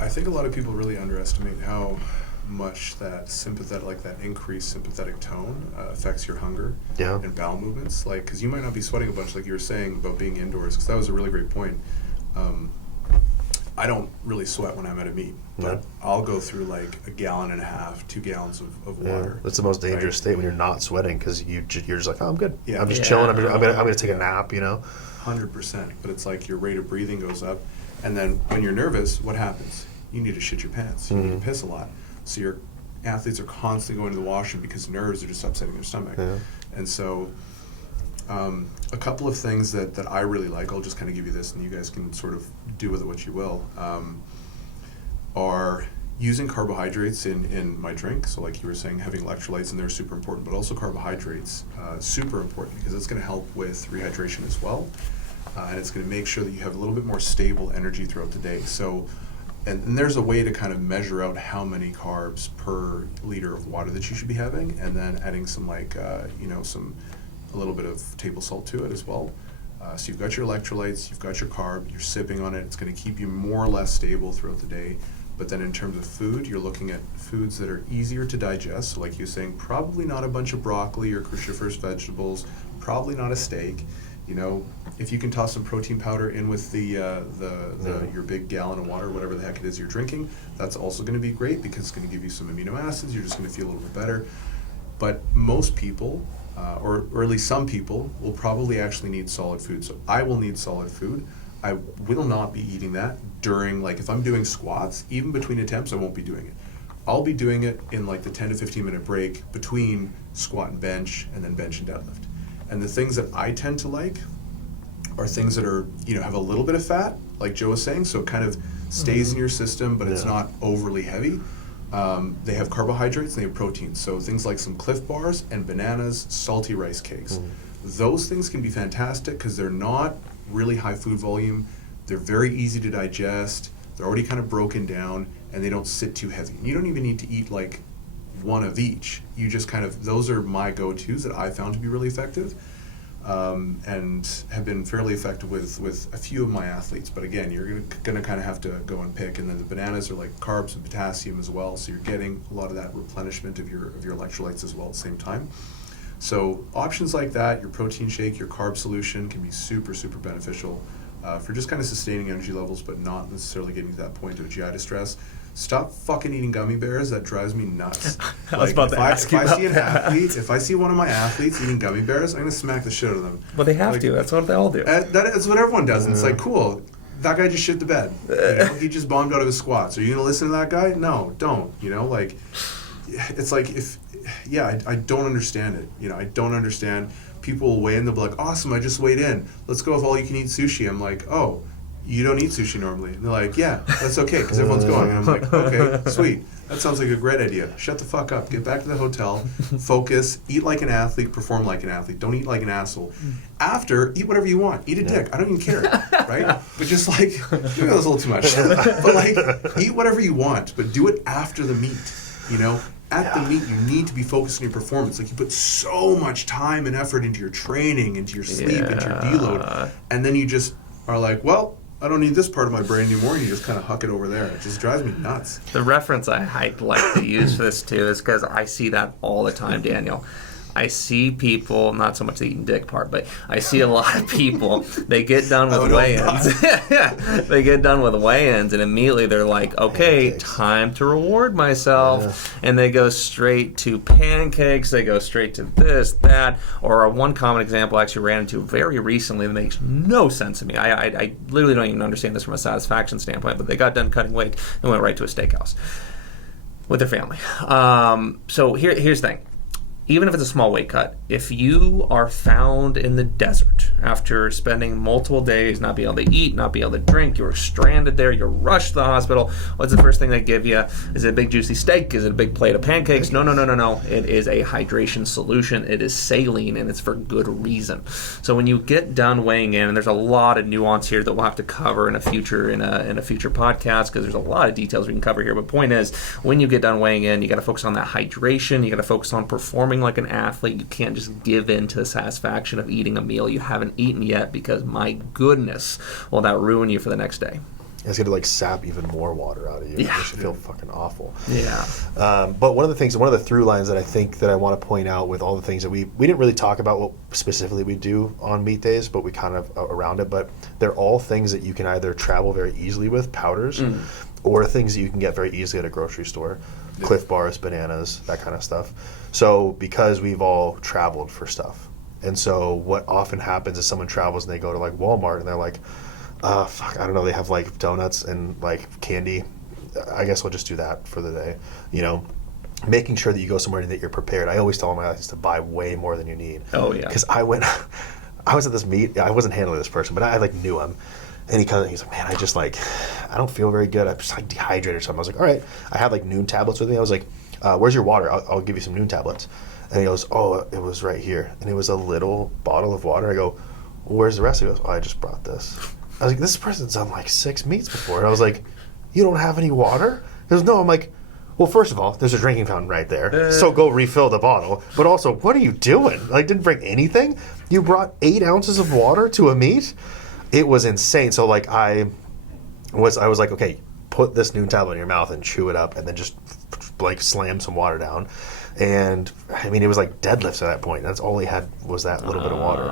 I think a lot of people really underestimate how much that that increased sympathetic tone affects your hunger and bowel movements, because you might not be sweating a bunch like you were saying about being indoors, because that was a really great point. I don't really sweat when I'm at a meet, but I'll go through a 1.5 gallons, 2 gallons of water. That's the most dangerous state, when you're not sweating, because you're just oh, I'm good. Yeah. I'm just chilling. I'm gonna take a nap. 100%. But it's your rate of breathing goes up, and then when you're nervous, what happens? You need to shit your pants. You need to piss a lot. So your athletes are constantly going to the washroom because nerves are just upsetting their stomach. Yeah. And so a couple of things that I really like, I'll just kind of give you this and you guys can sort of do with it what you will, are using carbohydrates in my drink. So like you were saying, having electrolytes in there is super important, but also carbohydrates, super important, because it's going to help with rehydration as well. And it's going to make sure that you have a little bit more stable energy throughout the day. So, and there's a way to kind of measure out how many carbs per liter of water that you should be having, and then adding some a little bit of table salt to it as well. So you've got your electrolytes, you've got your carb, you're sipping on it. It's going to keep you more or less stable throughout the day. But then in terms of food, you're looking at foods that are easier to digest. So like you're saying, probably not a bunch of broccoli or cruciferous vegetables, probably not a steak. You know, if you can toss some protein powder in with your big gallon of water, whatever the heck it is you're drinking, that's also going to be great because it's going to give you some amino acids. You're just going to feel a little bit better. But most people, or at least some people, will probably actually need solid food. So I will need solid food. I will not be eating that during, like, if I'm doing squats, even between attempts, I won't be doing it. I'll be doing it in like the 10 to 15 minute break between squat and bench, and then bench and deadlift. And the things that I tend to like are things that are, you know, have a little bit of fat, like Joe was saying, so it kind of stays in your system, but it's not overly heavy. They have carbohydrates and they have proteins. So things like some Cliff Bars and bananas, salty rice cakes. Those things can be fantastic because they're not really high food volume. They're very easy to digest. They're already kind of broken down and they don't sit too heavy. And you don't even need to eat like one of each. You just kind of, those are my go-tos that I found to be really effective. And have been fairly effective with a few of my athletes. But again, you're gonna kind of have to go and pick. And then the bananas are like carbs and potassium as well, so you're getting a lot of that replenishment of your electrolytes as well at the same time. So options like that, your protein shake, your carb solution can be super, super beneficial for just kind of sustaining energy levels, but not necessarily getting to that point of GI distress. Stop fucking eating gummy bears. That drives me nuts. I was about to ask you about that. If I see one of my athletes eating gummy bears, I'm going to smack the shit out of them. Well, they have to. That's what they all do. That's what everyone does. And it's like, cool. That guy just shit the bed. You know? He just bombed out of his squats. Are you going to listen to that guy? No, don't. You know, like, it's like I don't understand it. You know, I don't understand. People will weigh in, they'll be like, awesome, I just weighed in. Let's go with all you can eat sushi. I'm like, oh, you don't eat sushi normally. And they're like, yeah, that's okay, because everyone's going. And I'm like, okay, sweet. That sounds like a great idea. Shut the fuck up. Get back to the hotel. Focus. Eat like an athlete. Perform like an athlete. Don't eat like an asshole. After, eat whatever you want. Eat a dick. I don't even care, right? But just like, maybe that was a little too much. But like, eat whatever you want, but do it after the meet, you know? At the meet, you need to be focused on your performance. Like, you put so much time and effort into your training, into your sleep, into your deload, and then you just are like, well, I don't need this part of my brain anymore, and you just kind of huck it over there. It just drives me nuts. The reference I like to use for this, too, is because I see that all the time, Daniel. I see people, not so much the eating dick part, but I see a lot of people, they get done with weigh-ins. They get done with weigh-ins, and immediately they're like, okay, time to reward myself. And they go straight to pancakes, they go straight to this, that, or one common example I actually ran into very recently that makes no sense to me. I literally don't even understand this from a satisfaction standpoint, but they got done cutting weight and went right to a steakhouse with their family. So here's the thing. Even if it's a small weight cut, if you are found in the desert after spending multiple days not being able to eat, not being able to drink, you're stranded there, you're rushed to the hospital, what's the first thing they give you? Is it a big juicy steak? Is it a big plate of pancakes? No. It is a hydration solution. It is saline, and it's for good reason. So when you get done weighing in, and there's a lot of nuance here that we'll have to cover in a future podcast, because there's a lot of details we can cover here. But point is, when you get done weighing in, you got to focus on that hydration. You got to focus on performing like an athlete. You can't just give in to the satisfaction of eating a meal you haven't eaten yet, because my goodness, will that ruin you for the next day. It's going to like sap even more water out of you. Yeah. You should feel fucking awful. Yeah. But one of the through lines that I think that I want to point out with all the things that we didn't really talk about what specifically we do on meat days, but we kind of around it. But they're all things that you can either travel very easily with, powders, or things that you can get very easily at a grocery store. Cliff Bars, bananas, that kind of stuff. So because we've all traveled for stuff. And so what often happens is someone travels and they go to like Walmart and they're like, fuck, I don't know, they have like donuts and like candy. I guess we'll just do that for the day. You know, making sure that you go somewhere that you're prepared. I always tell my athletes to buy way more than you need. Oh, yeah. Because I was at this meet, I wasn't handling this person, but I like knew him. And he's like, man, I don't feel very good. I'm just like dehydrated or something. I was like, all right. I had like noon tablets with me. I was like, where's your water? I'll give you some noon tablets. And he goes, oh, it was right here. And it was a little bottle of water. I go, well, where's the rest? He goes, oh, I just brought this. I was like, this person's done like 6 meets before. And I was like, you don't have any water? He goes, no. I'm like, well, first of all, there's a drinking fountain right there. So go refill the bottle. But also, what are you doing? Like, didn't bring anything? You brought 8 ounces of water to a meet? It was insane. So like I was like, okay, put this Noon tablet in your mouth and chew it up, and then just like slam some water down. And I mean, it was like deadlifts at that point. That's all he had was that little bit of water.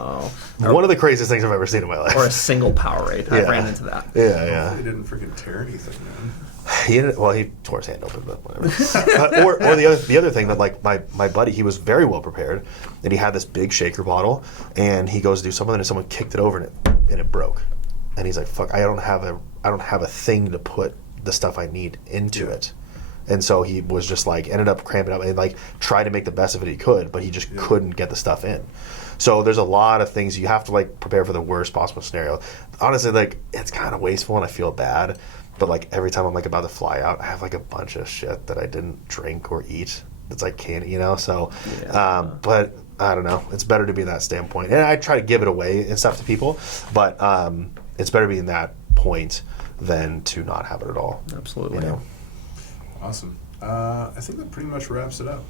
One of the craziest things I've ever seen in my life. Or a single power rate. I ran into that. Yeah. He didn't freaking tear anything, man. He tore his hand open, but whatever. or the other thing that, like, my buddy, he was very well prepared, and he had this big shaker bottle, and he goes to do something, and someone kicked it over, and it broke. And he's like, "Fuck! I don't have a thing to put the stuff I need into it." And so he was just like, ended up cramping up and like tried to make the best of it he could, but he just couldn't get the stuff in. So there's a lot of things you have to like prepare for the worst possible scenario. Honestly, like, it's kind of wasteful and I feel bad, but like every time I'm like about to fly out, I have like a bunch of shit that I didn't drink or eat that's like candy, so but I don't know, it's better to be in that standpoint, and I try to give it away and stuff to people, but it's better to be in that point than to not have it at all. Absolutely. Awesome. I think that pretty much wraps it up.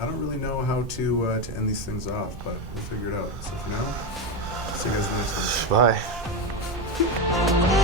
I don't really know how to end these things off, but we'll figure it out. So for now, see you guys in the next one. Bye.